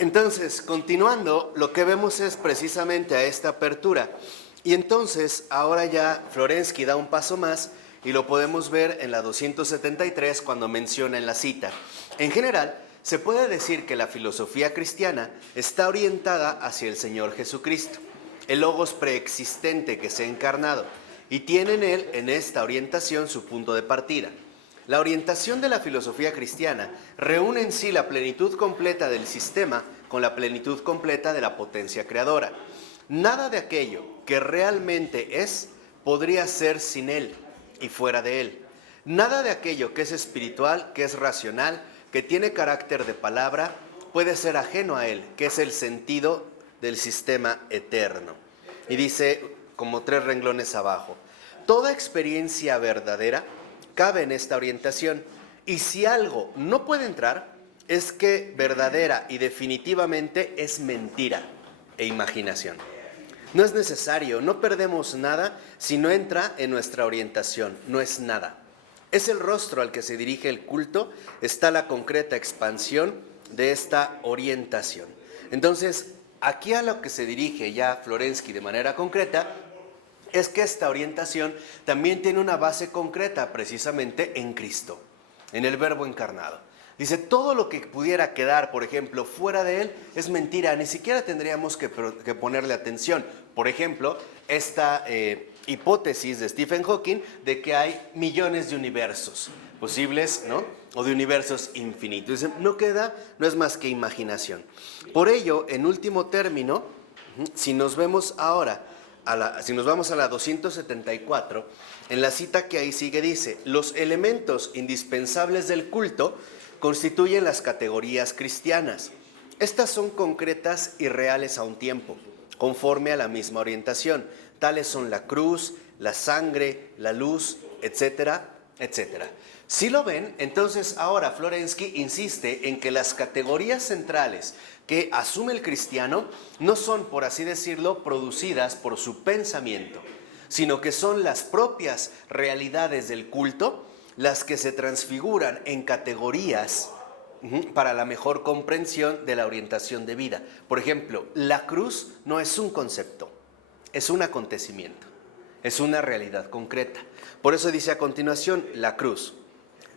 Entonces, continuando, lo que vemos es precisamente a esta apertura. Y entonces, ahora ya Florensky da un paso más y lo podemos ver en la 273 cuando menciona en la cita. En general, se puede decir que la filosofía cristiana está orientada hacia el Señor Jesucristo, el logos preexistente que se ha encarnado, y tiene en él, en esta orientación, su punto de partida. La orientación de la filosofía cristiana reúne en sí la plenitud completa del sistema con la plenitud completa de la potencia creadora. Nada de aquello que realmente es podría ser sin él y fuera de él. Nada de aquello que es espiritual, que es racional, que tiene carácter de palabra, puede ser ajeno a él, que es el sentido del sistema eterno. Y dice, como 3 renglones abajo, toda experiencia verdadera cabe en esta orientación, y si algo no puede entrar, es que verdadera y definitivamente es mentira e imaginación. No es necesario, no perdemos nada si no entra en nuestra orientación, no es nada. Es el rostro al que se dirige el culto, está la concreta expansión de esta orientación. Entonces, aquí a lo que se dirige ya Florensky de manera concreta es que esta orientación también tiene una base concreta precisamente en Cristo, en el Verbo encarnado. Dice, todo lo que pudiera quedar, por ejemplo, fuera de él es mentira, ni siquiera tendríamos que ponerle atención. Por ejemplo, esta hipótesis de Stephen Hawking de que hay millones de universos posibles, ¿no? O de universos infinitos. Dice, no queda, no es más que imaginación. Por ello, en último término, si nos vemos ahora, si nos vamos a la 274, en la cita que ahí sigue dice, los elementos indispensables del culto constituyen las categorías cristianas. Estas son concretas y reales a un tiempo, conforme a la misma orientación. Tales son la cruz, la sangre, la luz, etcétera, etcétera. Si lo ven, entonces ahora Florensky insiste en que las categorías centrales que asume el cristiano no son, por así decirlo, producidas por su pensamiento, sino que son las propias realidades del culto las que se transfiguran en categorías para la mejor comprensión de la orientación de vida. Por ejemplo, la cruz no es un concepto, es un acontecimiento, es una realidad concreta. Por eso dice a continuación, la cruz,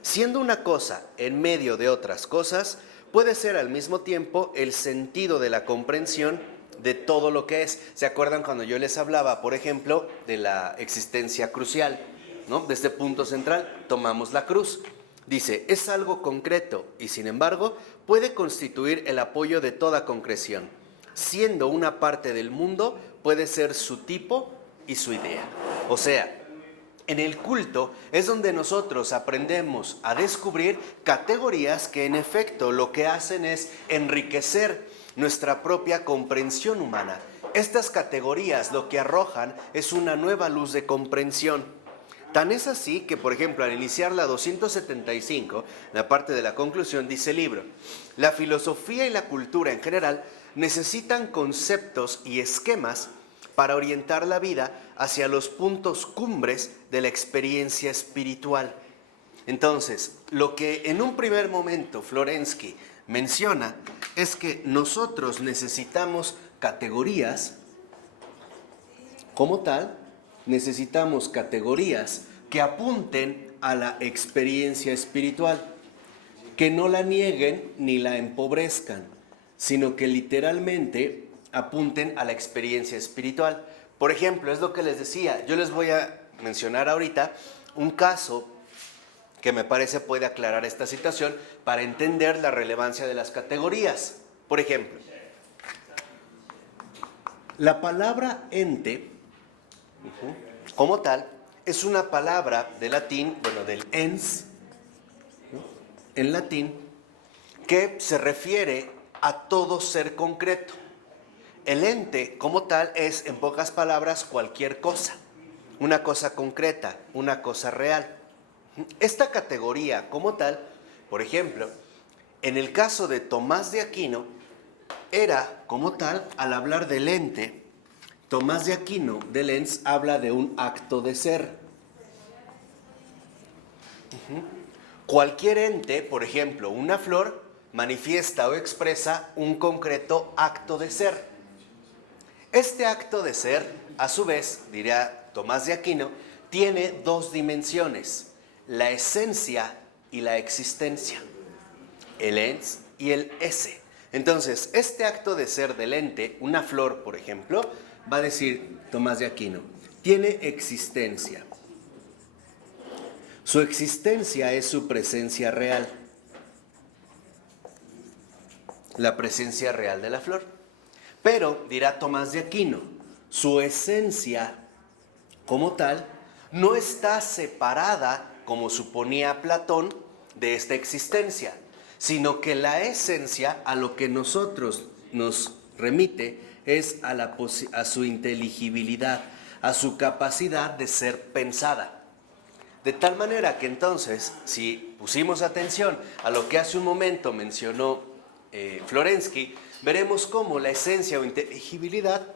siendo una cosa en medio de otras cosas, puede ser al mismo tiempo el sentido de la comprensión de todo lo que es. ¿Se acuerdan cuando yo les hablaba, por ejemplo, de la existencia crucial, ¿no? De este punto central, tomamos la cruz. Dice, es algo concreto y sin embargo puede constituir el apoyo de toda concreción. Siendo una parte del mundo, puede ser su tipo y su idea. O sea, en el culto es donde nosotros aprendemos a descubrir categorías que en efecto lo que hacen es enriquecer nuestra propia comprensión humana. Estas categorías lo que arrojan es una nueva luz de comprensión. Tan es así que, por ejemplo, al iniciar la 275, la parte de la conclusión dice el libro, la filosofía y la cultura en general necesitan conceptos y esquemas para orientar la vida hacia los puntos cumbres de la experiencia espiritual. Entonces, lo que en un primer momento Florensky menciona es que nosotros necesitamos categorías, como tal, necesitamos categorías que apunten a la experiencia espiritual, que no la nieguen ni la empobrezcan, sino que literalmente apunten a la experiencia espiritual. Por ejemplo, es lo que les decía, yo les voy a mencionar ahorita un caso que me parece puede aclarar esta situación para entender la relevancia de las categorías. Por ejemplo, la palabra ente, como tal, es una palabra de latín, bueno, del ens, en latín, que se refiere a todo ser concreto. El ente, como tal, es, en pocas palabras, cualquier cosa, una cosa concreta, una cosa real. Esta categoría, como tal, por ejemplo, en el caso de Tomás de Aquino, era, como tal, al hablar del ente, Tomás de Aquino, del ens, habla de un acto de ser. Cualquier ente, por ejemplo, una flor, manifiesta o expresa un concreto acto de ser. Este acto de ser, a su vez, diría Tomás de Aquino, tiene dos dimensiones, la esencia y la existencia, el ens y el esse. Entonces, este acto de ser del ente, una flor, por ejemplo, va a decir Tomás de Aquino, tiene existencia. Su existencia es su presencia real, la presencia real de la flor. Pero, dirá Tomás de Aquino, su esencia como tal no está separada, como suponía Platón, de esta existencia, sino que la esencia a lo que nosotros nos remite es a su inteligibilidad, a su capacidad de ser pensada. De tal manera que entonces, si pusimos atención a lo que hace un momento mencionó Florensky, veremos cómo la esencia o inteligibilidad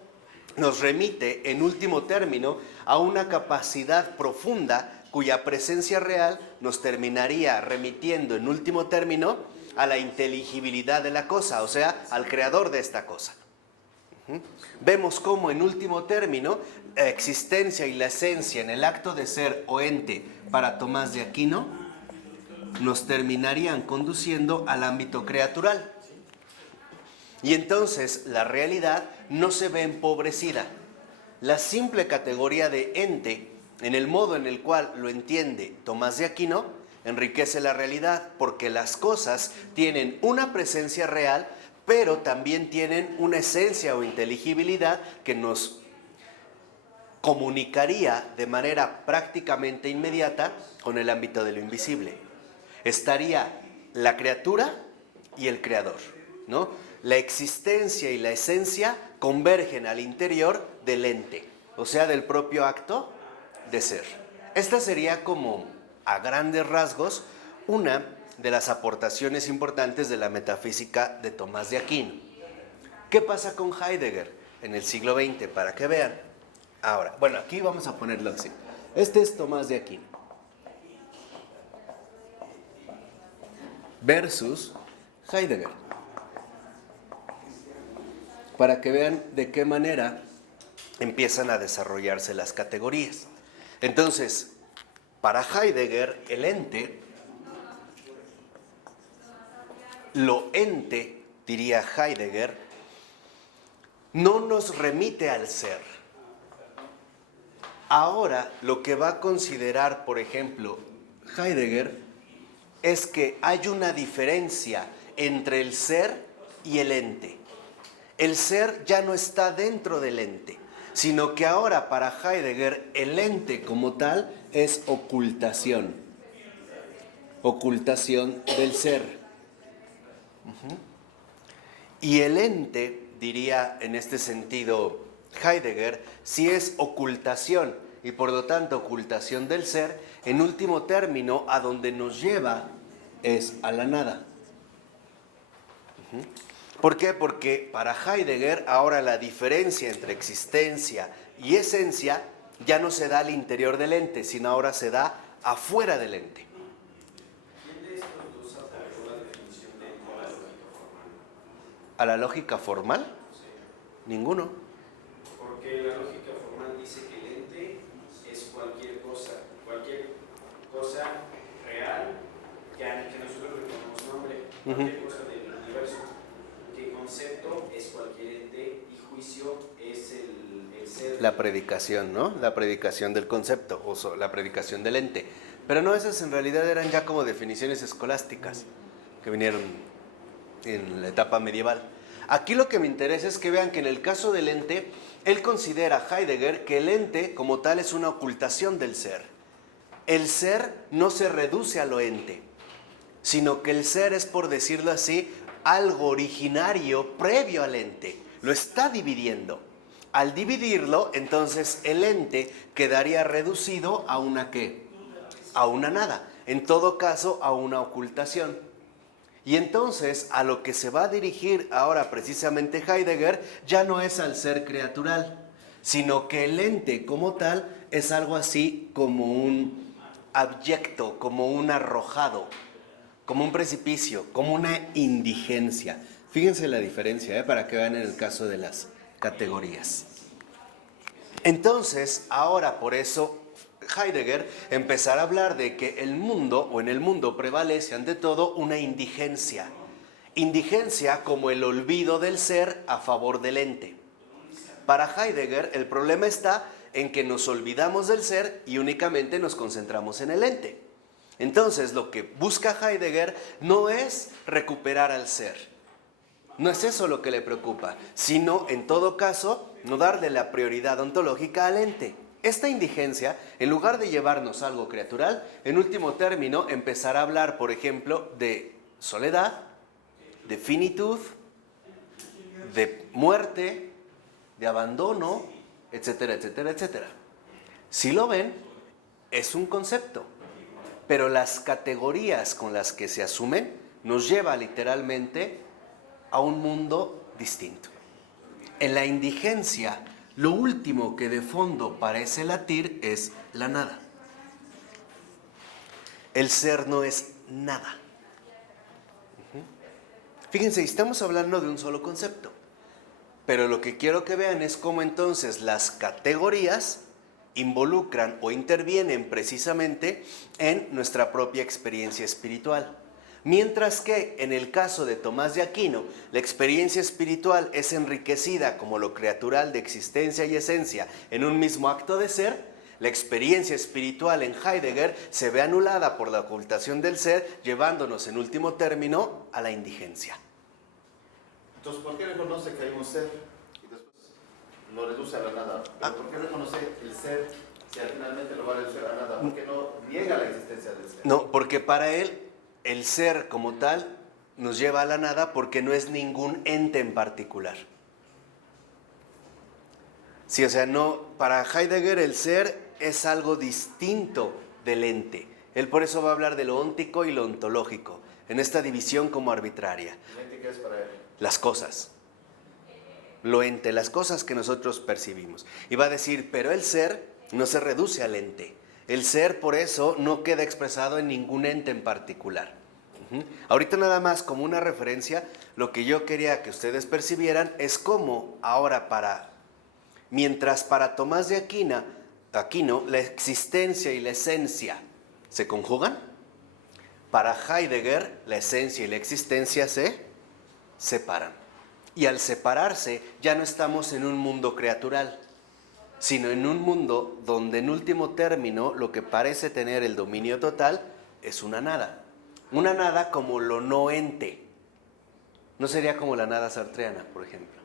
nos remite, en último término, a una capacidad profunda cuya presencia real nos terminaría remitiendo, en último término, a la inteligibilidad de la cosa, o sea, al creador de esta cosa. Vemos cómo, en último término, la existencia y la esencia en el acto de ser o ente para Tomás de Aquino nos terminarían conduciendo al ámbito creatural. Y entonces la realidad no se ve empobrecida. La simple categoría de ente, en el modo en el cual lo entiende Tomás de Aquino, enriquece la realidad, porque las cosas tienen una presencia real, pero también tienen una esencia o inteligibilidad que nos comunicaría de manera prácticamente inmediata con el ámbito de lo invisible. Estaría la criatura y el creador, ¿no? La existencia y la esencia convergen al interior del ente, o sea, del propio acto de ser. Esta sería como, a grandes rasgos, una de las aportaciones importantes de la metafísica de Tomás de Aquino. ¿Qué pasa con Heidegger en el siglo XX? Para que vean. Ahora, bueno, aquí vamos a ponerlo así. Este es Tomás de Aquino versus Heidegger, para que vean de qué manera empiezan a desarrollarse las categorías. Entonces, para Heidegger, el ente, lo ente, diría Heidegger, no nos remite al ser. Ahora, lo que va a considerar, por ejemplo, Heidegger, es que hay una diferencia entre el ser y el ente. El ser ya no está dentro del ente, sino que ahora para Heidegger el ente como tal es ocultación. Ocultación del ser. Y el ente, diría en este sentido Heidegger, si es ocultación y por lo tanto ocultación del ser, en último término a donde nos lleva es a la nada. ¿Por qué? Porque para Heidegger ahora la diferencia entre existencia y esencia ya no se da al interior del ente, sino ahora se da afuera del ente. ¿Quién de estos dos aportó la definición de la lógica formal? ¿A la lógica formal? Sí. Ninguno. Porque la lógica formal dice que el ente es cualquier cosa real que nosotros le ponemos nombre, cualquier cosa del universo. Que concepto es cualquier ente y juicio es el ser. La predicación, ¿no? La predicación del concepto, o la predicación del ente. Pero no, esas en realidad eran ya como definiciones escolásticas que vinieron en la etapa medieval. Aquí lo que me interesa es que vean que en el caso del ente, él considera, Heidegger, que el ente como tal es una ocultación del ser. El ser no se reduce a lo ente, sino que el ser es, por decirlo así, algo originario previo al ente. Lo está dividiendo. Al dividirlo, entonces el ente quedaría reducido a una ¿qué? A una nada. En todo caso, a una ocultación. Y entonces, a lo que se va a dirigir ahora precisamente Heidegger, ya no es al ser creatural, sino que el ente como tal es algo así como un abyecto, como un arrojado, como un precipicio, como una indigencia. Fíjense la diferencia, para que vean en el caso de las categorías. Entonces, ahora por eso Heidegger empezará a hablar de que el mundo, o en el mundo prevalece ante todo una indigencia. Indigencia como el olvido del ser a favor del ente. Para Heidegger, el problema está en que nos olvidamos del ser y únicamente nos concentramos en el ente. Entonces, lo que busca Heidegger no es recuperar al ser. No es eso lo que le preocupa, sino, en todo caso, no darle la prioridad ontológica al ente. Esta indigencia, en lugar de llevarnos a algo creatural, en último término, empezará a hablar, por ejemplo, de soledad, de finitud, de muerte, de abandono, etcétera, etcétera, etcétera. Si lo ven, es un concepto, pero las categorías con las que se asumen nos lleva literalmente a un mundo distinto. En la indigencia, lo último que de fondo parece latir es la nada. El ser no es nada. Fíjense, estamos hablando de un solo concepto, pero lo que quiero que vean es cómo entonces las categorías involucran o intervienen precisamente en nuestra propia experiencia espiritual. Mientras que en el caso de Tomás de Aquino, la experiencia espiritual es enriquecida como lo creatural de existencia y esencia en un mismo acto de ser, la experiencia espiritual en Heidegger se ve anulada por la ocultación del ser, llevándonos en último término a la indigencia. Entonces, ¿por qué reconoce que hay un ser y después lo reduce a la nada? ¿Pero por qué reconoce el ser si finalmente lo va a reducir a la nada? ¿Por qué no niega la existencia del ser? No, porque para él el ser como tal nos lleva a la nada porque no es ningún ente en particular. Sí, o sea, no, para Heidegger el ser es algo distinto del ente. Él por eso va a hablar de lo óntico y lo ontológico, en esta división como arbitraria. ¿El ente qué es para él? Las cosas. Lo ente, las cosas que nosotros percibimos. Y va a decir, pero el ser no se reduce al ente. El ser, por eso, no queda expresado en ningún ente en particular. Ahorita nada más como una referencia, lo que yo quería que ustedes percibieran es cómo ahora mientras para Tomás de Aquino la existencia y la esencia se conjugan, para Heidegger la esencia y la existencia se separan. Y al separarse ya no estamos en un mundo creatural, sino en un mundo donde en último término lo que parece tener el dominio total es una nada. Una nada como lo no ente. No sería como la nada sartreana, por ejemplo.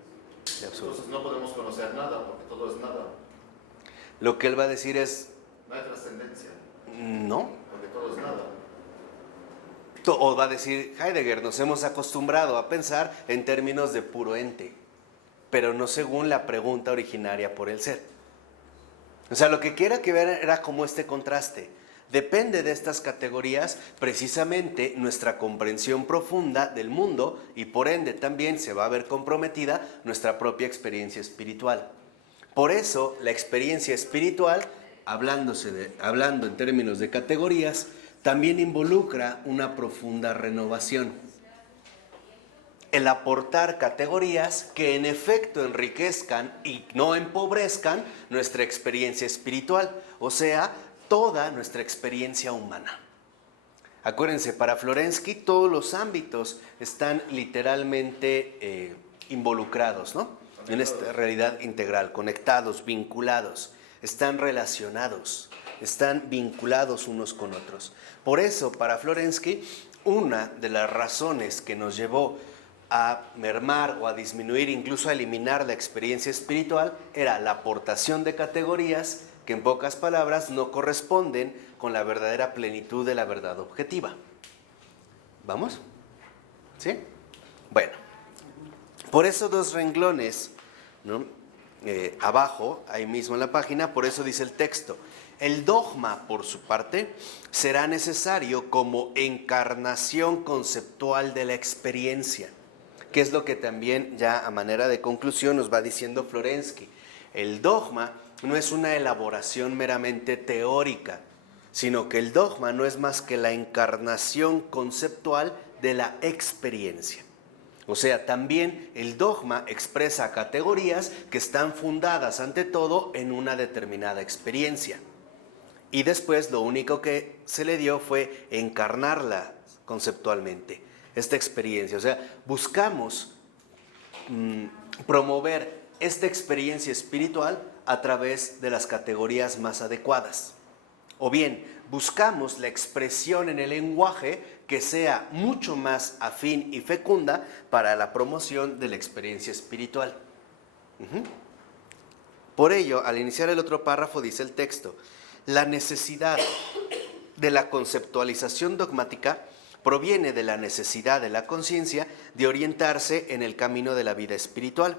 De absurdo. Entonces no podemos conocer nada porque todo es nada. Lo que él va a decir es, No hay trascendencia no. porque todo es nada. O va a decir Heidegger, nos hemos acostumbrado a pensar en términos de puro ente, pero no según la pregunta originaria por el ser. O sea, lo que quiera que vean era como este contraste. Depende de estas categorías precisamente nuestra comprensión profunda del mundo y por ende también se va a ver comprometida nuestra propia experiencia espiritual. Por eso la experiencia espiritual, hablando en términos de categorías, también involucra una profunda renovación. El aportar categorías que en efecto enriquezcan y no empobrezcan nuestra experiencia espiritual, o sea, toda nuestra experiencia humana. Acuérdense, para Florensky todos los ámbitos están literalmente involucrados, ¿no? En esta realidad integral, conectados, vinculados, están relacionados, están vinculados unos con otros. Por eso, para Florensky, una de las razones que nos llevó a mermar o a disminuir, incluso a eliminar la experiencia espiritual, era la aportación de categorías que en pocas palabras no corresponden con la verdadera plenitud de la verdad objetiva. ¿Vamos? ¿Sí? Bueno, por eso dos renglones, ¿no? Abajo, ahí mismo en la página, por eso dice el texto. El dogma, por su parte, será necesario como encarnación conceptual de la experiencia, que es lo que también ya a manera de conclusión nos va diciendo Florensky. El dogma no es una elaboración meramente teórica, sino que el dogma no es más que la encarnación conceptual de la experiencia. O sea, también el dogma expresa categorías que están fundadas ante todo en una determinada experiencia. Y después lo único que se le dio fue encarnarla conceptualmente, esta experiencia. O sea, buscamos promover esta experiencia espiritual a través de las categorías más adecuadas. O bien, buscamos la expresión en el lenguaje que sea mucho más afín y fecunda para la promoción de la experiencia espiritual. Por ello, al iniciar el otro párrafo dice el texto: la necesidad de la conceptualización dogmática proviene de la necesidad de la conciencia de orientarse en el camino de la vida espiritual.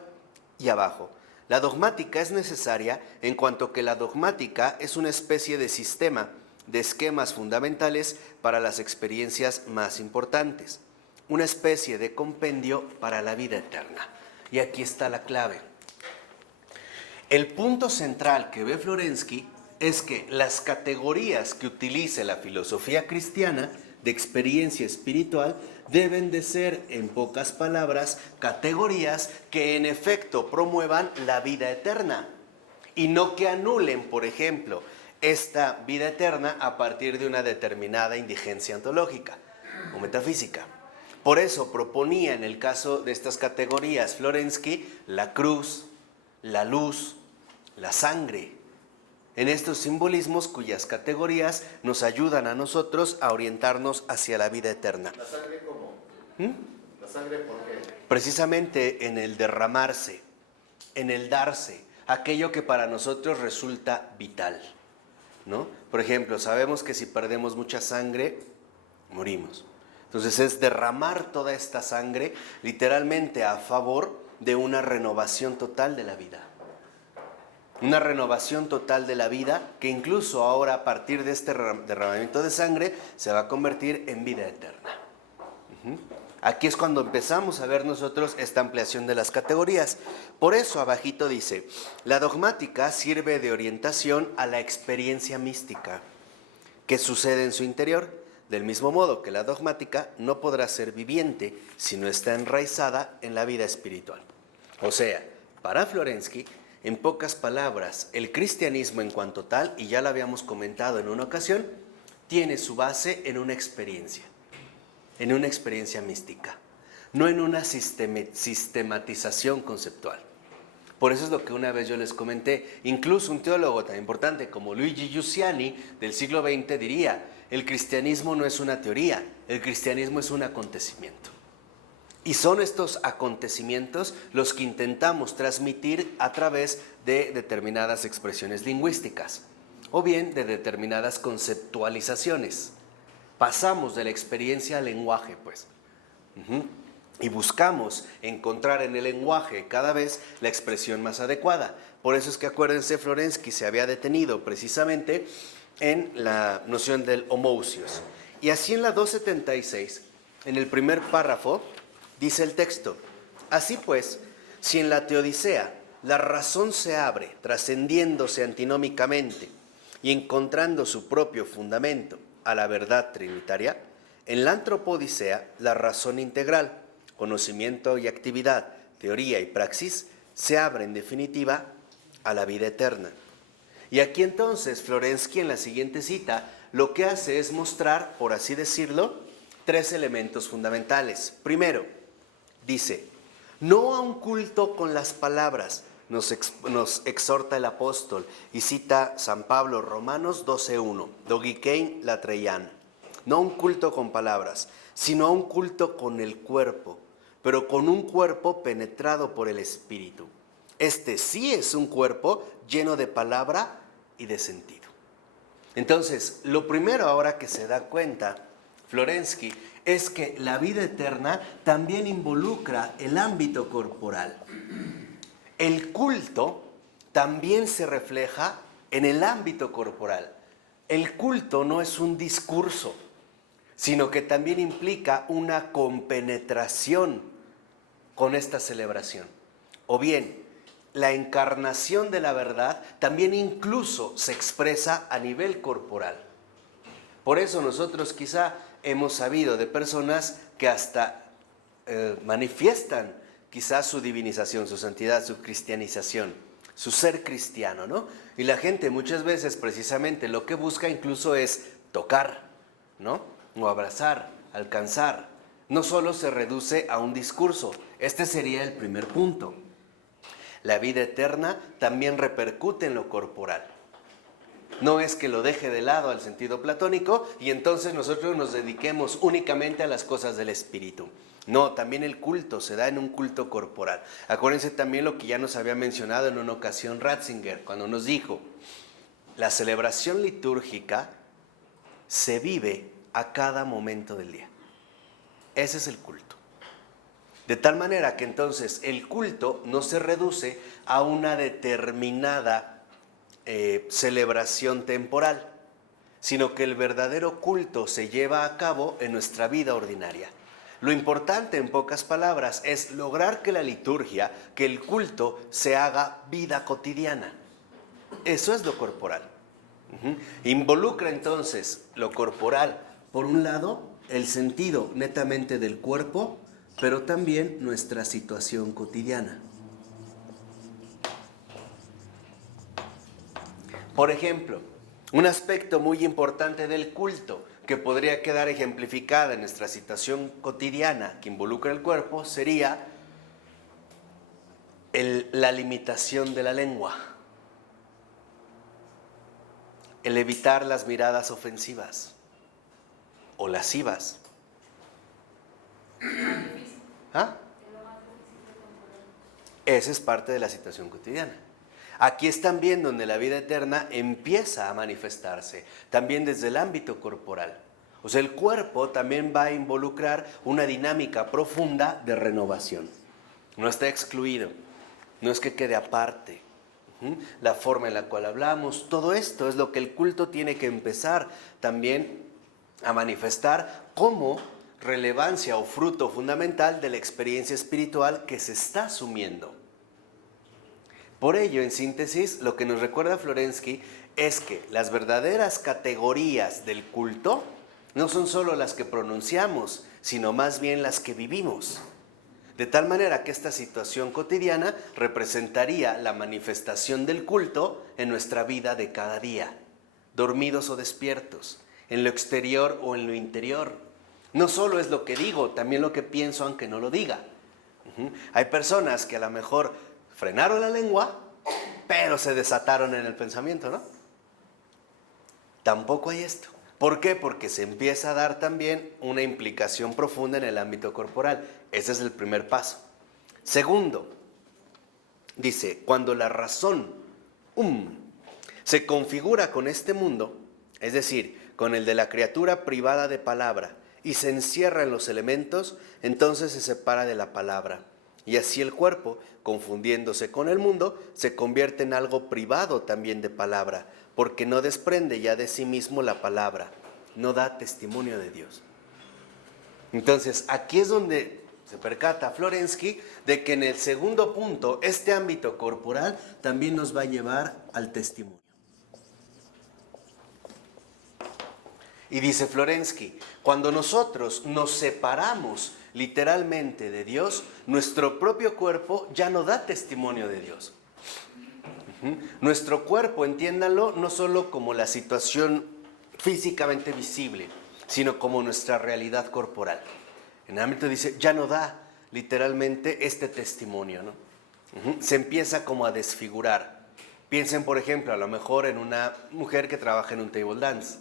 Y abajo, la dogmática es necesaria en cuanto que la dogmática es una especie de sistema de esquemas fundamentales para las experiencias más importantes, una especie de compendio para la vida eterna. Y aquí está la clave. El punto central que ve Florensky es que las categorías que utilice la filosofía cristiana de experiencia espiritual deben de ser, en pocas palabras, categorías que en efecto promuevan la vida eterna y no que anulen, por ejemplo, esta vida eterna a partir de una determinada indigencia ontológica o metafísica. Por eso proponía en el caso de estas categorías Florensky la cruz, la luz, la sangre, en estos simbolismos cuyas categorías nos ayudan a nosotros a orientarnos hacia la vida eterna. ¿La sangre cómo? ¿La sangre por qué? Precisamente en el derramarse, en el darse, aquello que para nosotros resulta vital, ¿no? Por ejemplo, sabemos que si perdemos mucha sangre, morimos. Entonces es derramar toda esta sangre literalmente a favor de una renovación total de la vida. Una renovación total de la vida que incluso ahora a partir de este derramamiento de sangre se va a convertir en vida eterna. Aquí es cuando empezamos a ver nosotros esta ampliación de las categorías. Por eso abajito dice, la dogmática sirve de orientación a la experiencia mística que sucede en su interior, del mismo modo que la dogmática no podrá ser viviente si no está enraizada en la vida espiritual. O sea, para Florensky, en pocas palabras, el cristianismo en cuanto tal, y ya lo habíamos comentado en una ocasión, tiene su base en una experiencia mística, no en una sistematización conceptual. Por eso es lo que una vez yo les comenté, incluso un teólogo tan importante como Luigi Giussiani del siglo XX diría, el cristianismo no es una teoría, el cristianismo es un acontecimiento. Y son estos acontecimientos los que intentamos transmitir a través de determinadas expresiones lingüísticas o bien de determinadas conceptualizaciones. Pasamos de la experiencia al lenguaje, pues. Y buscamos encontrar en el lenguaje cada vez la expresión más adecuada. Por eso es que acuérdense, Florensky se había detenido precisamente en la noción del homousios. Y así en la 276, en el primer párrafo, dice el texto, así pues, si en la teodicea la razón se abre, trascendiéndose antinómicamente y encontrando su propio fundamento a la verdad trinitaria, en la antropodicea la razón integral, conocimiento y actividad, teoría y praxis, se abre en definitiva a la vida eterna. Y aquí entonces Florensky en la siguiente cita lo que hace es mostrar, por así decirlo, tres elementos fundamentales. Primero, dice, no a un culto con las palabras, nos exhorta el apóstol y cita San Pablo, Romanos 12:1, Logikein latreian, no un culto con palabras, sino a un culto con el cuerpo, pero con un cuerpo penetrado por el Espíritu. Este sí es un cuerpo lleno de palabra y de sentido. Entonces, lo primero ahora que se da cuenta Florensky es que la vida eterna también involucra el ámbito corporal. El culto también se refleja en el ámbito corporal. El culto no es un discurso, sino que también implica una compenetración con esta celebración. O bien, la encarnación de la verdad también incluso se expresa a nivel corporal. Por eso nosotros quizá hemos sabido de personas que hasta manifiestan quizás su divinización, su santidad, su cristianización, su ser cristiano, ¿no? Y la gente muchas veces precisamente lo que busca incluso es tocar, ¿no? O abrazar, alcanzar. No solo se reduce a un discurso. Este sería el primer punto. La vida eterna también repercute en lo corporal. No es que lo deje de lado al sentido platónico y entonces nosotros nos dediquemos únicamente a las cosas del espíritu. No, también el culto se da en un culto corporal. Acuérdense también lo que ya nos había mencionado en una ocasión Ratzinger, cuando nos dijo, la celebración litúrgica se vive a cada momento del día. Ese es el culto. De tal manera que entonces el culto no se reduce a una determinada celebración temporal, sino que el verdadero culto se lleva a cabo en nuestra vida ordinaria. Lo importante, en pocas palabras, es lograr que la liturgia, que el culto se haga vida cotidiana. Eso es lo corporal. Involucra entonces lo corporal, por un lado, el sentido netamente del cuerpo, pero también nuestra situación cotidiana. Por ejemplo, un aspecto muy importante del culto que podría quedar ejemplificada en nuestra situación cotidiana que involucra el cuerpo sería la limitación de la lengua, el evitar las miradas ofensivas o lascivas. ¿Ah? Esa es parte de la situación cotidiana. Aquí es también donde la vida eterna empieza a manifestarse, también desde el ámbito corporal. O sea, el cuerpo también va a involucrar una dinámica profunda de renovación. No está excluido, no es que quede aparte. La forma en la cual hablamos, todo esto es lo que el culto tiene que empezar también a manifestar como relevancia o fruto fundamental de la experiencia espiritual que se está asumiendo. Por ello, en síntesis, lo que nos recuerda Florensky es que las verdaderas categorías del culto no son solo las que pronunciamos, sino más bien las que vivimos. De tal manera que esta situación cotidiana representaría la manifestación del culto en nuestra vida de cada día, dormidos o despiertos, en lo exterior o en lo interior. No solo es lo que digo, también lo que pienso aunque no lo diga. Hay personas que a lo mejor frenaron la lengua, pero se desataron en el pensamiento, ¿no? Tampoco hay esto. ¿Por qué? Porque se empieza a dar también una implicación profunda en el ámbito corporal. Ese es el primer paso. Segundo, dice, cuando la razón se configura con este mundo, es decir, con el de la criatura privada de palabra, y se encierra en los elementos, entonces se separa de la palabra. Y así el cuerpo, confundiéndose con el mundo, se convierte en algo privado también de palabra, porque no desprende ya de sí mismo la palabra, no da testimonio de Dios. Entonces, aquí es donde se percata Florensky de que en el segundo punto, este ámbito corporal también nos va a llevar al testimonio. Y dice Florensky, cuando nosotros nos separamos literalmente de Dios, nuestro propio cuerpo ya no da testimonio de Dios. Nuestro cuerpo, entiéndanlo, no solo como la situación físicamente visible, sino como nuestra realidad corporal. En el ámbito dice, ya no da literalmente este testimonio, ¿no? Se empieza como a desfigurar. Piensen, por ejemplo, a lo mejor en una mujer que trabaja en un table dance.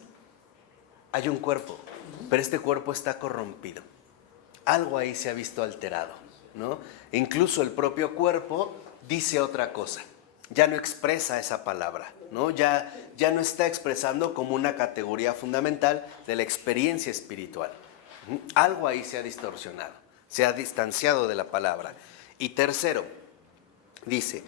Hay un cuerpo, pero este cuerpo está corrompido. Algo ahí se ha visto alterado, ¿no? Incluso el propio cuerpo dice otra cosa. Ya no expresa esa palabra, ¿no? Ya no está expresando como una categoría fundamental de la experiencia espiritual. Algo ahí se ha distorsionado, se ha distanciado de la palabra. Y tercero, dice,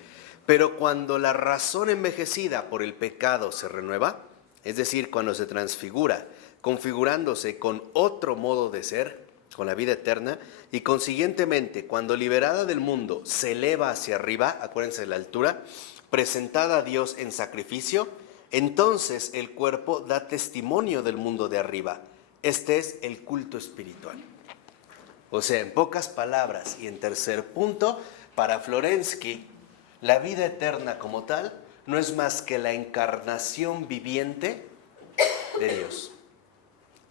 pero cuando la razón envejecida por el pecado se renueva, es decir, cuando se transfigura, configurándose con otro modo de ser, con la vida eterna, y consiguientemente, cuando liberada del mundo se eleva hacia arriba, acuérdense de la altura, presentada a Dios en sacrificio, entonces el cuerpo da testimonio del mundo de arriba. Este es el culto espiritual. O sea, en pocas palabras y en tercer punto, para Florensky, la vida eterna como tal no es más que la encarnación viviente de Dios.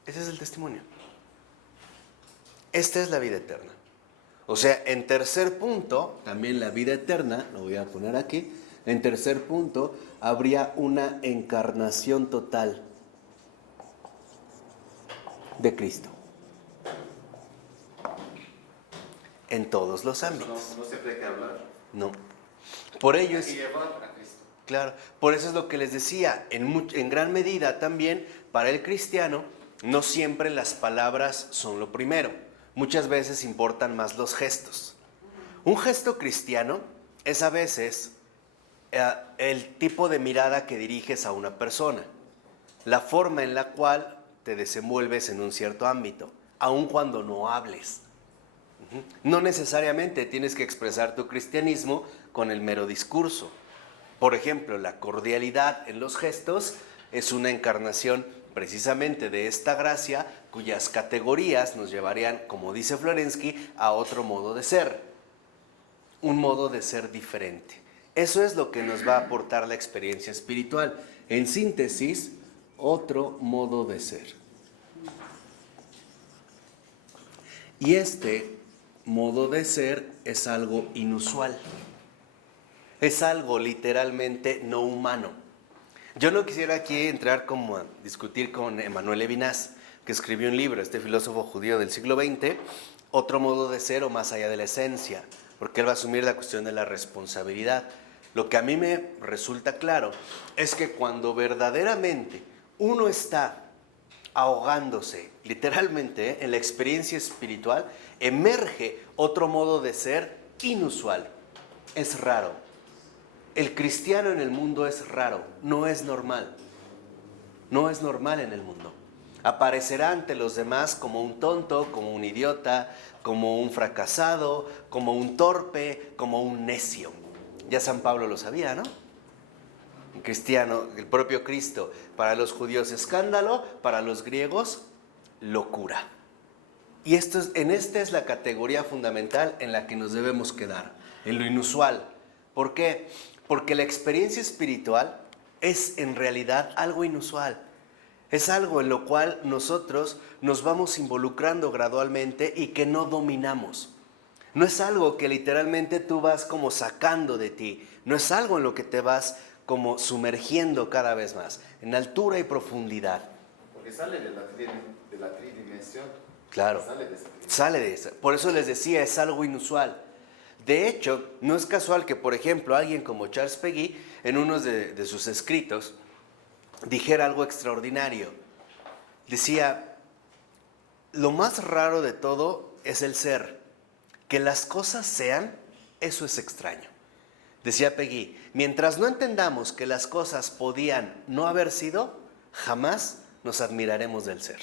Ese es el testimonio. Esta es la vida eterna. O sea, en tercer punto, también la vida eterna, lo voy a poner aquí, en tercer punto, habría una encarnación total de Cristo. En todos los ámbitos. No siempre hay que hablar. No. Por ello Hay que es... llevar a Cristo. Claro, por eso es lo que les decía, en gran medida también para el cristiano no siempre las palabras son lo primero, muchas veces importan más los gestos. Un gesto cristiano es a veces el tipo de mirada que diriges a una persona, la forma en la cual te desenvuelves en un cierto ámbito, aun cuando no hables. No necesariamente tienes que expresar tu cristianismo con el mero discurso. Por ejemplo, la cordialidad en los gestos es una encarnación precisamente de esta gracia cuyas categorías nos llevarían, como dice Florensky, a otro modo de ser. Un modo de ser diferente. Eso es lo que nos va a aportar la experiencia espiritual. En síntesis, otro modo de ser. Y este modo de ser es algo inusual. Es algo literalmente no humano. Yo no quisiera aquí entrar como a discutir con Emmanuel Levinas, que escribió un libro, este filósofo judío del siglo XX, otro modo de ser o más allá de la esencia, porque él va a asumir la cuestión de la responsabilidad. Lo que a mí me resulta claro es que cuando verdaderamente uno está ahogándose, literalmente, en la experiencia espiritual, emerge otro modo de ser inusual. Es raro. El cristiano en el mundo es raro, no es normal. No es normal en el mundo. Aparecerá ante los demás como un tonto, como un idiota, como un fracasado, como un torpe, como un necio. Ya San Pablo lo sabía, ¿no? Un cristiano, el propio Cristo, para los judíos escándalo, para los griegos locura. Y en esta es la categoría fundamental en la que nos debemos quedar, en lo inusual. ¿Por qué? Porque la experiencia espiritual es en realidad algo inusual. Es algo en lo cual nosotros nos vamos involucrando gradualmente y que no dominamos. No es algo que literalmente tú vas como sacando de ti. No es algo en lo que te vas como sumergiendo cada vez más, en altura y profundidad. Porque sale de la tridimensión. Claro, sale de esa. Por eso les decía, es algo inusual. De hecho, no es casual que, por ejemplo, alguien como Charles Péguy, en uno de sus escritos, dijera algo extraordinario. Decía, lo más raro de todo es el ser. Que las cosas sean, eso es extraño. Decía Péguy, mientras no entendamos que las cosas podían no haber sido, jamás nos admiraremos del ser.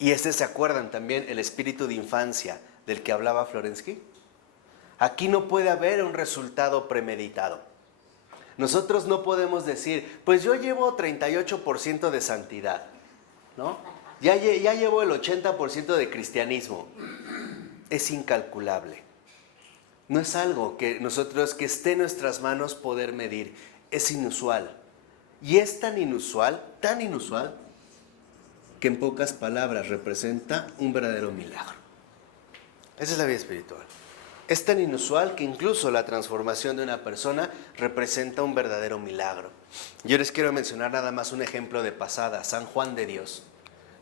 Y ¿se acuerdan también el espíritu de infancia del que hablaba Florensky? Aquí no puede haber un resultado premeditado. Nosotros no podemos decir, pues yo llevo 38% de santidad, ¿no? Ya llevo el 80% de cristianismo. Es incalculable. No es algo que que esté en nuestras manos poder medir. Es inusual. Y es tan inusual, que en pocas palabras representa un verdadero milagro. Esa es la vida espiritual. Es tan inusual que incluso la transformación de una persona representa un verdadero milagro. Yo les quiero mencionar nada más un ejemplo de pasada, San Juan de Dios,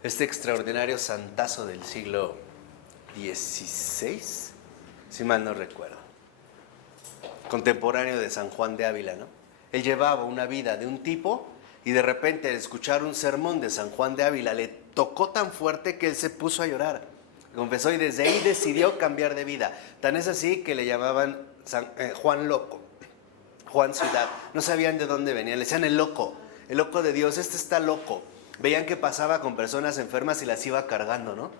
este extraordinario santazo del siglo XVI, si mal no recuerdo, contemporáneo de San Juan de Ávila, ¿no? Él llevaba una vida de un tipo y de repente al escuchar un sermón de San Juan de Ávila le tocó tan fuerte que él se puso a llorar. Confesó y desde ahí decidió cambiar de vida. Tan es así que le llamaban Juan Loco, Juan Ciudad. No sabían de dónde venía, le decían el loco de Dios, este está loco. Veían que pasaba con personas enfermas y las iba cargando, ¿no?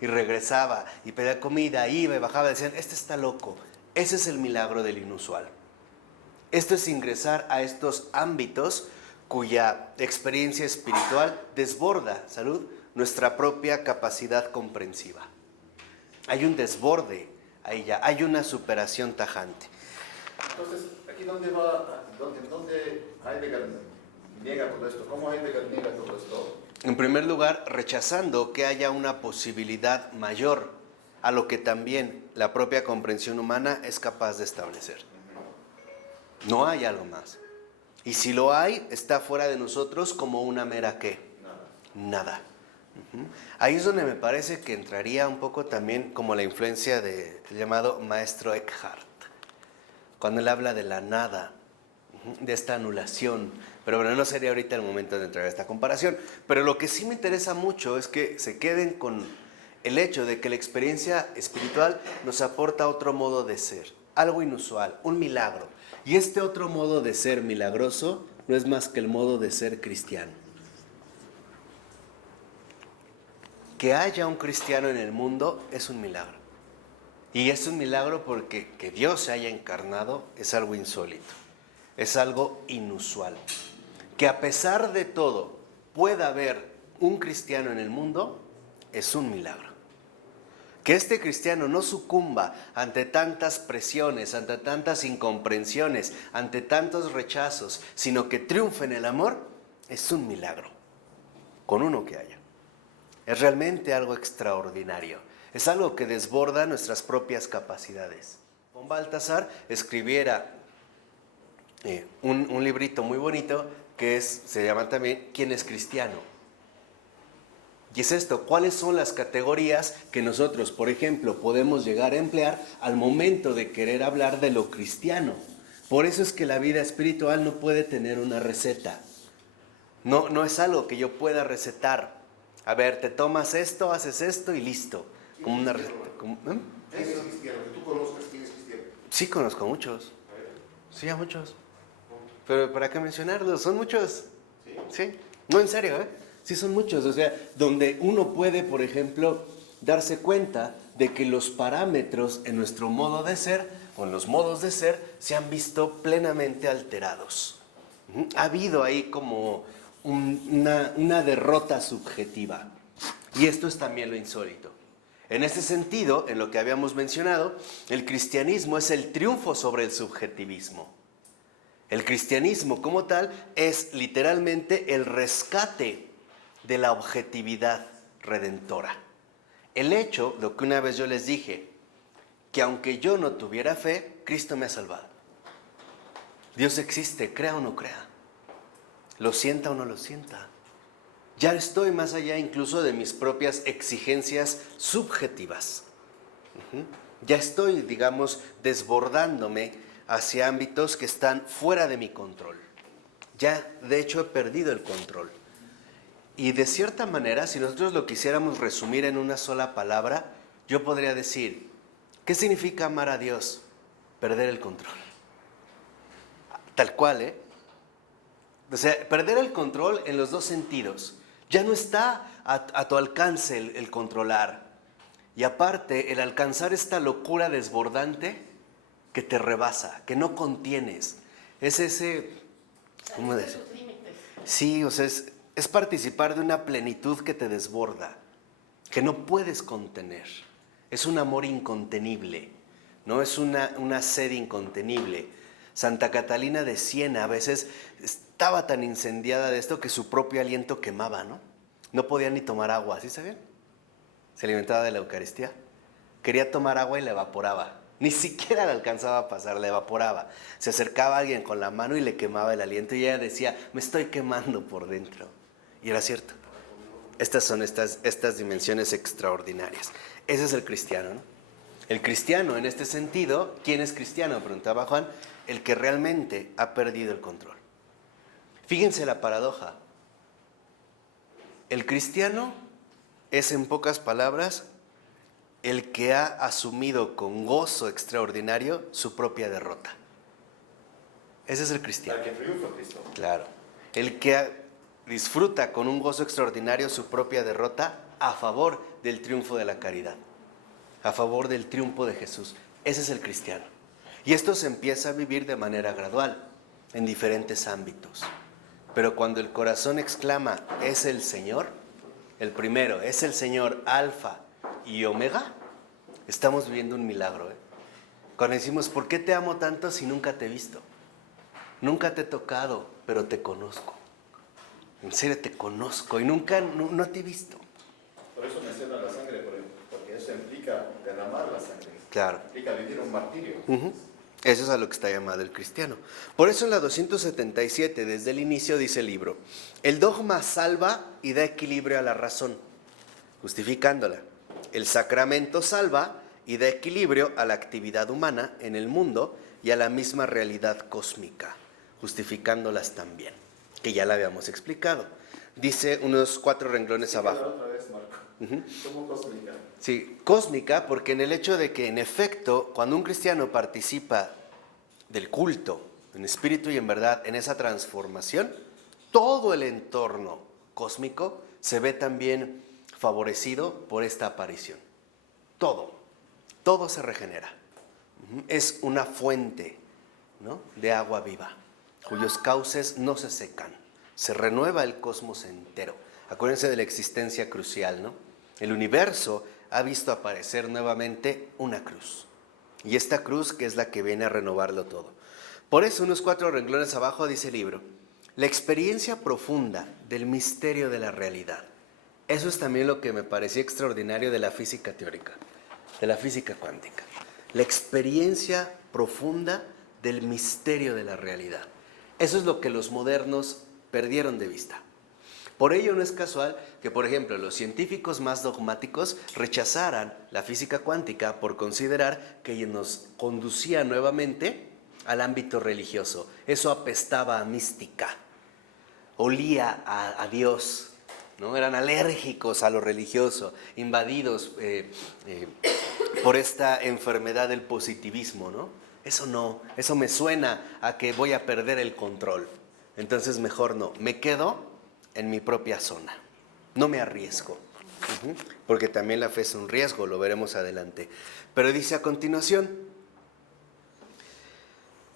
Y regresaba y pedía comida, iba y bajaba, decían, este está loco. Ese es el milagro del inusual. Esto es ingresar a estos ámbitos cuya experiencia espiritual desborda, salud, nuestra propia capacidad comprensiva. Hay un desborde, ahí ya, hay una superación tajante. Entonces, ¿aquí dónde va? ¿Dónde Heidegger niega todo esto? ¿Cómo Heidegger niega todo esto? En primer lugar, rechazando que haya una posibilidad mayor a lo que también la propia comprensión humana es capaz de establecer. No hay algo más. Y si lo hay, está fuera de nosotros como una mera ¿qué? Nada. Ahí es donde me parece que entraría un poco también como la influencia del llamado maestro Eckhart, cuando él habla de la nada, de esta anulación. Pero bueno, no sería ahorita el momento de entrar a esta comparación. Pero lo que sí me interesa mucho es que se queden con el hecho de que la experiencia espiritual nos aporta otro modo de ser, algo inusual, un milagro. Y este otro modo de ser milagroso no es más que el modo de ser cristiano. Que haya un cristiano en el mundo es un milagro. Y es un milagro porque que Dios se haya encarnado es algo insólito, es algo inusual. Que a pesar de todo pueda haber un cristiano en el mundo es un milagro. Que este cristiano no sucumba ante tantas presiones, ante tantas incomprensiones, ante tantos rechazos, sino que triunfe en el amor, es un milagro, con uno que haya. Es realmente algo extraordinario, es algo que desborda nuestras propias capacidades. Von Balthasar escribiera un librito muy bonito que se llama también ¿Quién es cristiano? Y es esto, ¿cuáles son las categorías que nosotros, por ejemplo, podemos llegar a emplear al momento de querer hablar de lo cristiano? Por eso es que la vida espiritual no puede tener una receta. No es algo que yo pueda recetar. A ver, te tomas esto, haces esto y listo. Como una receta. ¿Quién es cristiano? Que tú conozcas quién es cristiano. Sí, conozco a muchos. Sí, a muchos. Pero ¿para qué mencionarlos? Son muchos. Sí. No, en serio, ¿eh? Sí, son muchos. O sea, donde uno puede, por ejemplo, darse cuenta de que los parámetros en nuestro modo de ser o en los modos de ser se han visto plenamente alterados. Ha habido ahí como una derrota subjetiva. Y esto es también lo insólito. En ese sentido, en lo que habíamos mencionado, el cristianismo es el triunfo sobre el subjetivismo. El cristianismo como tal es literalmente el rescate de la objetividad redentora. El hecho, lo que una vez yo les dije, que aunque yo no tuviera fe, Cristo me ha salvado. Dios existe, crea o no crea. Lo sienta o no lo sienta. Ya estoy más allá incluso de mis propias exigencias subjetivas. Ya estoy, digamos, desbordándome hacia ámbitos que están fuera de mi control. Ya, de hecho, he perdido el control. Y de cierta manera, si nosotros lo quisiéramos resumir en una sola palabra, yo podría decir, ¿qué significa amar a Dios? Perder el control. Tal cual, ¿eh? O sea, perder el control en los dos sentidos. Ya no está a tu alcance el controlar. Y aparte, el alcanzar esta locura desbordante que te rebasa, que no contienes. Es ese... ¿Cómo decir? Sí, o sea, es participar de una plenitud que te desborda, que no puedes contener. Es un amor incontenible, ¿no? Es una sed incontenible. Santa Catalina de Siena a veces estaba tan incendiada de esto que su propio aliento quemaba, ¿no? No podía ni tomar agua, ¿sí sabían? Se alimentaba de la Eucaristía. Quería tomar agua y la evaporaba. Ni siquiera le alcanzaba a pasar, la evaporaba. Se acercaba a alguien con la mano y le quemaba el aliento y ella decía, me estoy quemando por dentro. Y era cierto. Estas son estas dimensiones extraordinarias. Ese es el cristiano, ¿no? El cristiano, en este sentido, ¿quién es cristiano? Preguntaba Juan, el que realmente ha perdido el control. Fíjense la paradoja. El cristiano es, en pocas palabras, el que ha asumido con gozo extraordinario su propia derrota. Ese es el cristiano. Para que triunfe Cristo. Claro. El que disfruta con un gozo extraordinario su propia derrota a favor del triunfo de la caridad, a favor del triunfo de Jesús. Ese es el cristiano. Y esto se empieza a vivir de manera gradual, en diferentes ámbitos. Pero cuando el corazón exclama, es el Señor, el primero, es el Señor Alfa y Omega, estamos viviendo un milagro. Cuando decimos, ¿por qué te amo tanto si nunca te he visto? Nunca te he tocado, pero te conozco. En serio te conozco y nunca, no te he visto. Por eso menciona la sangre, porque eso implica derramar la sangre. Claro. Implica vivir un martirio. Eso es a lo que está llamado el cristiano. Por eso en la 277, desde el inicio, dice el libro, el dogma salva y da equilibrio a la razón, justificándola. El sacramento salva y da equilibrio a la actividad humana en el mundo y a la misma realidad cósmica, justificándolas también, que ya la habíamos explicado. Dice unos 4 renglones abajo. Otra vez, Marco. ¿Cómo cósmica? Sí, cósmica, porque en el hecho de que en efecto, cuando un cristiano participa del culto, en espíritu y en verdad, en esa transformación, todo el entorno cósmico se ve también favorecido por esta aparición. Todo se regenera. Es una fuente, ¿no?, de agua viva, cuyos cauces no se secan. Se renueva el cosmos entero. Acuérdense de la existencia crucial, ¿no? El universo ha visto aparecer nuevamente una cruz. Y esta cruz que es la que viene a renovarlo todo. Por eso, unos 4 renglones abajo dice el libro, la experiencia profunda del misterio de la realidad. Eso es también lo que me parecía extraordinario de la física teórica, de la física cuántica. La experiencia profunda del misterio de la realidad. Eso es lo que los modernos perdieron de vista. Por ello no es casual que, por ejemplo, los científicos más dogmáticos rechazaran la física cuántica por considerar que nos conducía nuevamente al ámbito religioso. Eso apestaba a mística, olía a Dios, ¿no? Eran alérgicos a lo religioso, invadidos por esta enfermedad del positivismo, ¿no? Eso no, eso me suena a que voy a perder el control. Entonces mejor no, me quedo en mi propia zona, no me arriesgo, porque también la fe es un riesgo, lo veremos adelante. Pero dice a continuación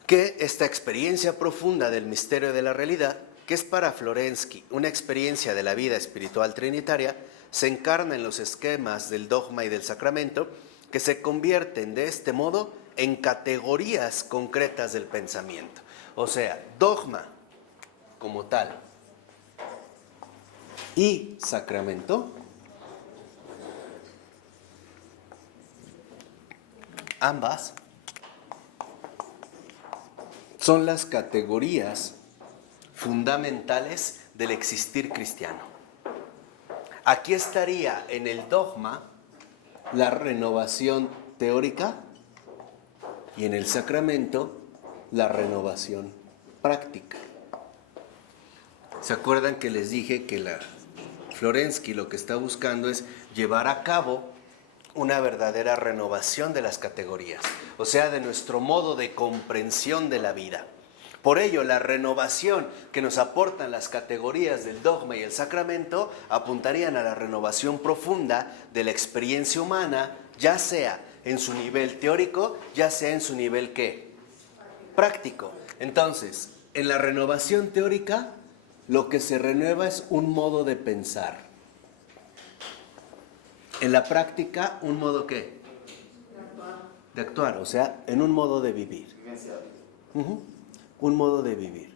que esta experiencia profunda del misterio de la realidad, que es para Florensky una experiencia de la vida espiritual trinitaria, se encarna en los esquemas del dogma y del sacramento, que se convierten de este modo en categorías concretas del pensamiento. O sea, dogma como tal y sacramento, ambas son las categorías fundamentales del existir cristiano. Aquí estaría en el dogma la renovación teórica y en el sacramento la renovación práctica. ¿Se acuerdan que les dije que la Florensky lo que está buscando es llevar a cabo una verdadera renovación de las categorías, o sea, de nuestro modo de comprensión de la vida? Por ello, la renovación que nos aportan las categorías del dogma y el sacramento apuntarían a la renovación profunda de la experiencia humana, ya sea en su nivel teórico, ya sea en su nivel ¿qué? Práctico. Entonces, en la renovación teórica, lo que se renueva es un modo de pensar. En la práctica, ¿un modo qué? De actuar, o sea, en un modo de vivir. Un modo de vivir.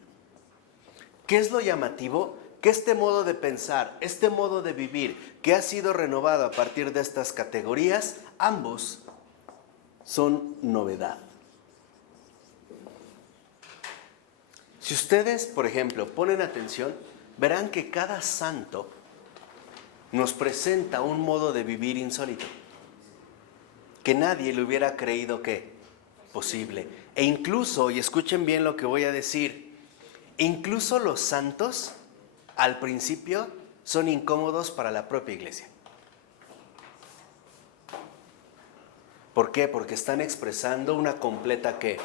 ¿Qué es lo llamativo? Que este modo de pensar, este modo de vivir, que ha sido renovado a partir de estas categorías, ambos son novedad. Si ustedes, por ejemplo, ponen atención, verán que cada santo nos presenta un modo de vivir insólito, que nadie le hubiera creído que posible. E incluso, y escuchen bien lo que voy a decir, incluso los santos, al principio, son incómodos para la propia iglesia. ¿Por qué? Porque están expresando una completa ¿qué?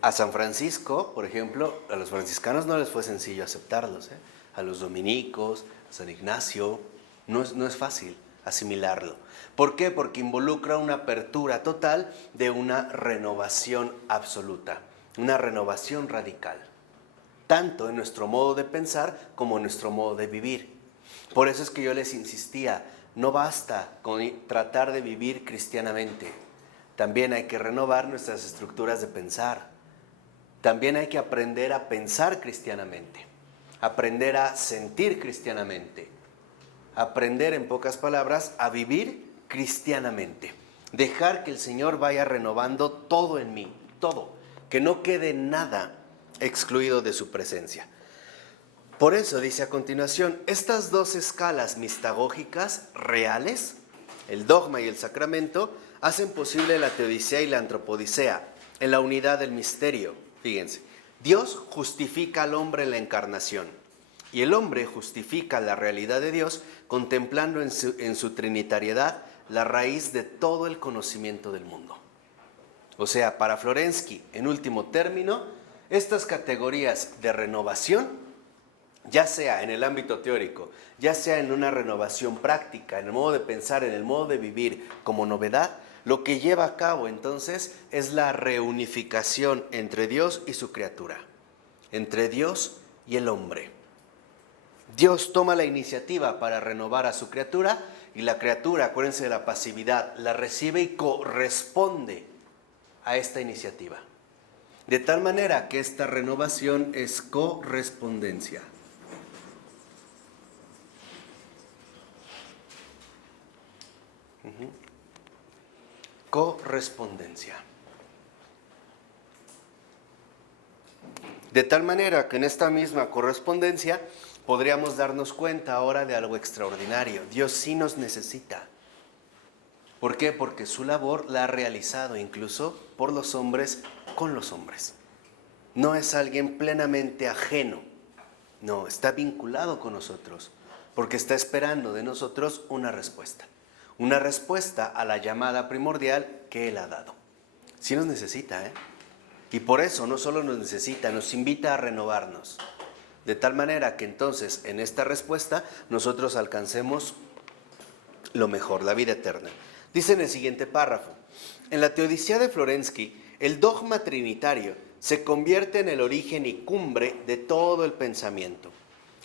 A San Francisco, por ejemplo, a los franciscanos no les fue sencillo aceptarlos, a los dominicos, a San Ignacio, no es fácil asimilarlo. ¿Por qué? Porque involucra una apertura total de una renovación absoluta, una renovación radical. tanto en nuestro modo de pensar como en nuestro modo de vivir. Por eso es que yo les insistía, no basta con tratar de vivir cristianamente, también hay que renovar nuestras estructuras de pensar, también hay que aprender a pensar cristianamente, aprender a sentir cristianamente, aprender, en pocas palabras, a vivir cristianamente, dejar que el Señor vaya renovando todo en mí, todo, que no quede nada excluido de su presencia. Por eso dice a continuación, estas dos escalas mistagógicas reales, el dogma y el sacramento, hacen posible la teodicea y la antropodicea, en la unidad del misterio. Fíjense, Dios justifica al hombre en la encarnación, y el hombre justifica la realidad de Dios contemplando en su trinitariedad la raíz de todo el conocimiento del mundo. O sea, para Florensky, en último término, estas categorías de renovación, ya sea en el ámbito teórico, ya sea en una renovación práctica, en el modo de pensar, en el modo de vivir como novedad, lo que lleva a cabo entonces es la reunificación entre Dios y su criatura, entre Dios y el hombre. Dios toma la iniciativa para renovar a su criatura y la criatura, acuérdense de la pasividad, la recibe y corresponde a esta iniciativa. De tal manera que esta renovación es correspondencia. Correspondencia. De tal manera que en esta misma correspondencia podríamos darnos cuenta ahora de algo extraordinario. Dios sí nos necesita. ¿Por qué? Porque su labor la ha realizado incluso por los hombres con los hombres. No es alguien plenamente ajeno. No, está vinculado con nosotros porque está esperando de nosotros una respuesta. Una respuesta a la llamada primordial que Él ha dado. Sí nos necesita, ¿eh? Y por eso no solo nos necesita, nos invita a renovarnos. De tal manera que entonces en esta respuesta nosotros alcancemos lo mejor, la vida eterna. Dice en el siguiente párrafo, en la teodicea de Florensky, el dogma trinitario se convierte en el origen y cumbre de todo el pensamiento.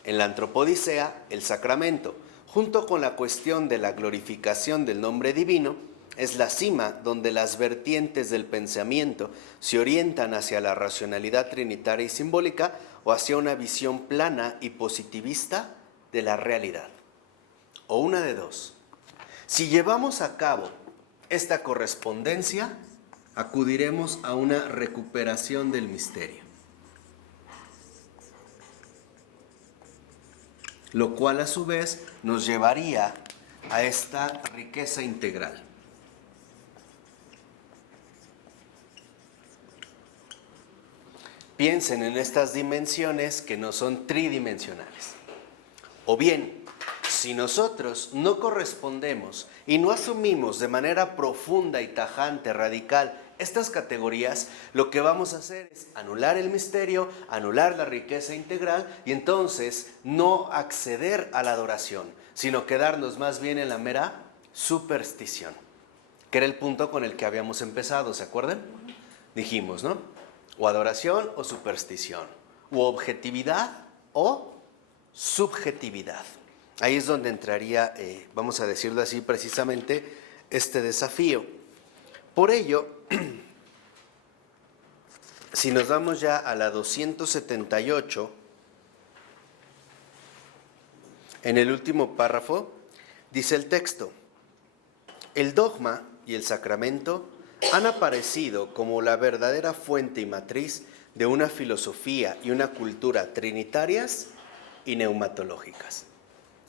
En la antropodicea, el sacramento, junto con la cuestión de la glorificación del nombre divino, es la cima donde las vertientes del pensamiento se orientan hacia la racionalidad trinitaria y simbólica o hacia una visión plana y positivista de la realidad. O una de dos. Si llevamos a cabo esta correspondencia, acudiremos a una recuperación del misterio, lo cual a su vez nos llevaría a esta riqueza integral. Piensen en estas dimensiones que no son tridimensionales. O bien, si nosotros no correspondemos y no asumimos de manera profunda y tajante, radical, estas categorías, lo que vamos a hacer es anular el misterio, anular la riqueza integral y entonces no acceder a la adoración, sino quedarnos más bien en la mera superstición, que era el punto con el que habíamos empezado, ¿se acuerdan? Dijimos, ¿no? O adoración o superstición, o objetividad o subjetividad. Ahí es donde entraría, vamos a decirlo así precisamente, este desafío. Por ello, si nos vamos ya a la 278, en el último párrafo, dice el texto, el dogma y el sacramento han aparecido como la verdadera fuente y matriz de una filosofía y una cultura trinitarias y neumatológicas.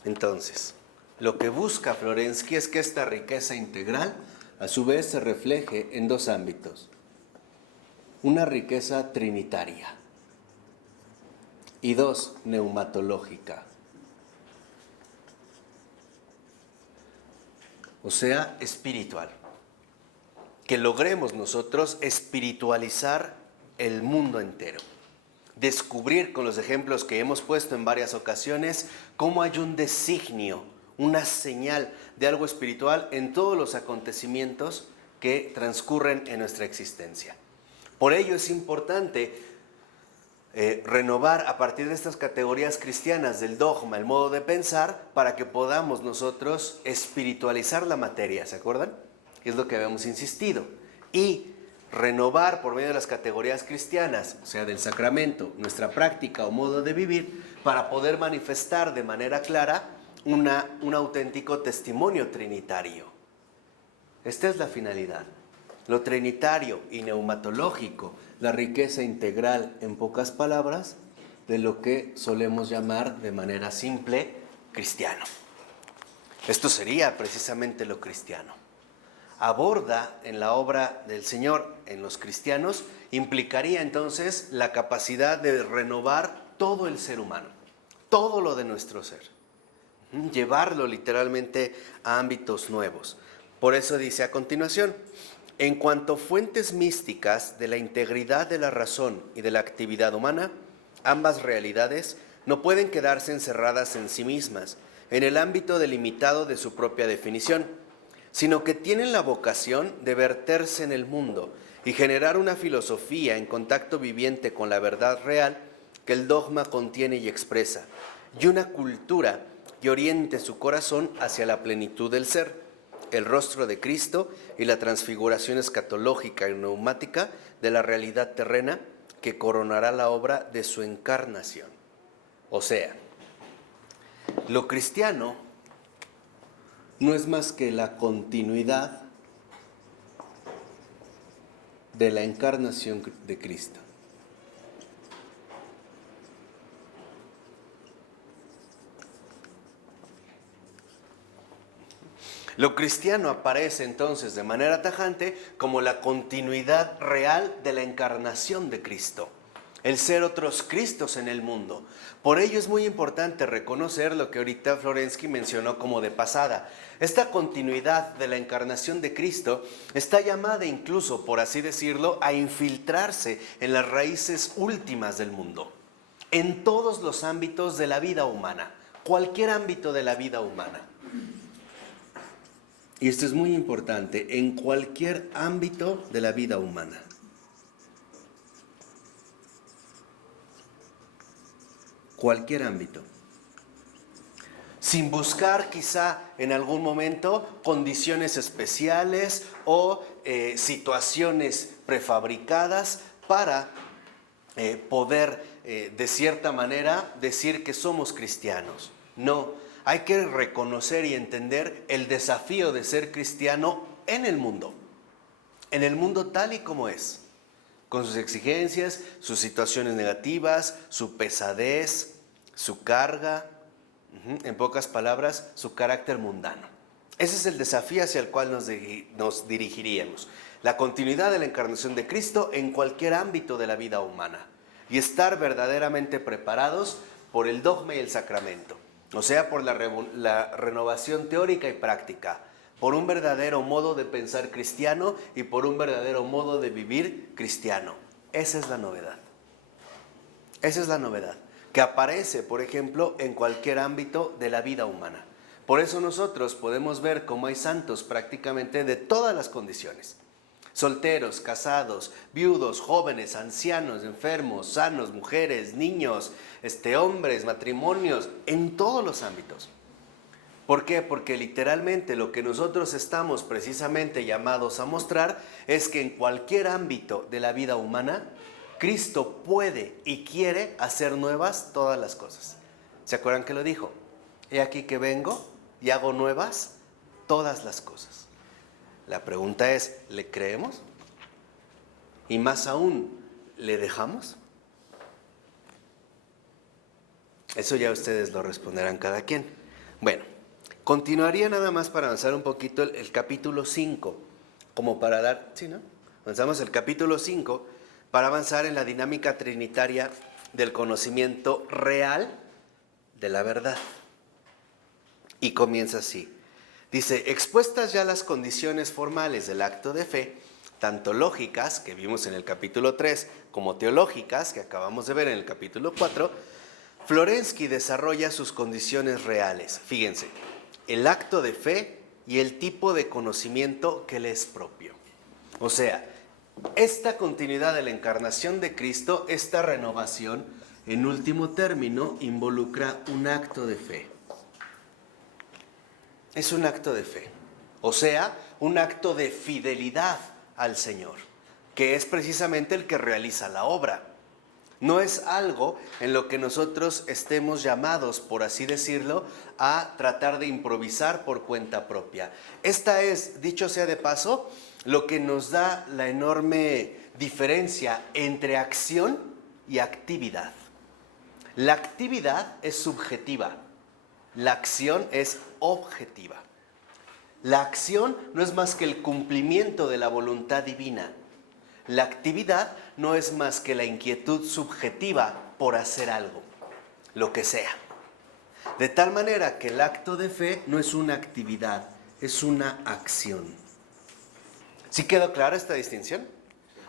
Entonces, lo que busca Florensky es que esta riqueza integral a su vez se refleje en dos ámbitos. Una riqueza trinitaria y dos, neumatológica. O sea, espiritual. Que logremos nosotros espiritualizar el mundo entero. Descubrir con los ejemplos que hemos puesto en varias ocasiones cómo hay un designio, una señal de algo espiritual en todos los acontecimientos que transcurren en nuestra existencia. Por ello es importante renovar a partir de estas categorías cristianas del dogma, el modo de pensar, para que podamos nosotros espiritualizar la materia, ¿se acuerdan? Es lo que habíamos insistido. Y renovar por medio de las categorías cristianas, o sea, del sacramento, nuestra práctica o modo de vivir, para poder manifestar de manera clara un auténtico testimonio trinitario. Esta es la finalidad. Lo trinitario y neumatológico, la riqueza integral, en pocas palabras, de lo que solemos llamar de manera simple cristiano. Esto sería precisamente lo cristiano. Aborda en la obra del Señor en los cristianos, implicaría entonces la capacidad de renovar todo el ser humano, todo lo de nuestro ser, llevarlo literalmente a ámbitos nuevos. Por eso dice a continuación: en cuanto fuentes místicas de la integridad de la razón y de la actividad humana, ambas realidades no pueden quedarse encerradas en sí mismas, en el ámbito delimitado de su propia definición, sino que tienen la vocación de verterse en el mundo y generar una filosofía en contacto viviente con la verdad real que el dogma contiene y expresa, y una cultura que oriente su corazón hacia la plenitud del ser, el rostro de Cristo y la transfiguración escatológica y neumática de la realidad terrena que coronará la obra de su encarnación. O sea, lo cristiano no es más que la continuidad de la encarnación de Cristo. Lo cristiano aparece entonces de manera tajante como la continuidad real de la encarnación de Cristo, el ser otros Cristos en el mundo. Por ello es muy importante reconocer lo que ahorita Florensky mencionó como de pasada. Esta continuidad de la encarnación de Cristo está llamada incluso, por así decirlo, a infiltrarse en las raíces últimas del mundo, en todos los ámbitos de la vida humana, cualquier ámbito de la vida humana. Y esto es muy importante, en cualquier ámbito de la vida humana. Cualquier ámbito. Sin buscar quizá en algún momento condiciones especiales o situaciones prefabricadas para poder de cierta manera decir que somos cristianos. No, hay que reconocer y entender el desafío de ser cristiano en el mundo tal y como es, con sus exigencias, sus situaciones negativas, su pesadez, su carga, en pocas palabras, su carácter mundano. Ese es el desafío hacia el cual nos dirigiríamos. La continuidad de la encarnación de Cristo en cualquier ámbito de la vida humana y estar verdaderamente preparados por el dogma y el sacramento. O sea, por la renovación teórica y práctica, por un verdadero modo de pensar cristiano y por un verdadero modo de vivir cristiano. Esa es la novedad. Esa es la novedad, que aparece, por ejemplo, en cualquier ámbito de la vida humana. Por eso nosotros podemos ver cómo hay santos prácticamente de todas las condiciones. Solteros, casados, viudos, jóvenes, ancianos, enfermos, sanos, mujeres, niños, hombres, matrimonios, en todos los ámbitos. ¿Por qué? Porque literalmente lo que nosotros estamos precisamente llamados a mostrar es que en cualquier ámbito de la vida humana, Cristo puede y quiere hacer nuevas todas las cosas. ¿Se acuerdan que lo dijo? He aquí que vengo y hago nuevas todas las cosas. La pregunta es, ¿le creemos? Y más aún, ¿le dejamos? Eso ya ustedes lo responderán cada quien. Bueno, continuaría nada más para avanzar un poquito el capítulo 5, como para dar, ¿sí, no? Avanzamos el capítulo 5 para avanzar en la dinámica trinitaria del conocimiento real de la verdad. Y comienza así. Dice, expuestas ya las condiciones formales del acto de fe, tanto lógicas, que vimos en el capítulo 3, como teológicas, que acabamos de ver en el capítulo 4, Florensky desarrolla sus condiciones reales. Fíjense, el acto de fe y el tipo de conocimiento que le es propio. O sea, esta continuidad de la encarnación de Cristo, esta renovación, en último término, involucra un acto de fe. Es un acto de fe, o sea, un acto de fidelidad al Señor, que es precisamente el que realiza la obra. No es algo en lo que nosotros estemos llamados, por así decirlo, a tratar de improvisar por cuenta propia. Esta es, dicho sea de paso, lo que nos da la enorme diferencia entre acción y actividad. La actividad es subjetiva, la acción es objetiva. La acción no es más que el cumplimiento de la voluntad divina. La actividad no es más que la inquietud subjetiva por hacer algo, lo que sea. De tal manera que el acto de fe no es una actividad, es una acción. ¿Sí quedó clara esta distinción?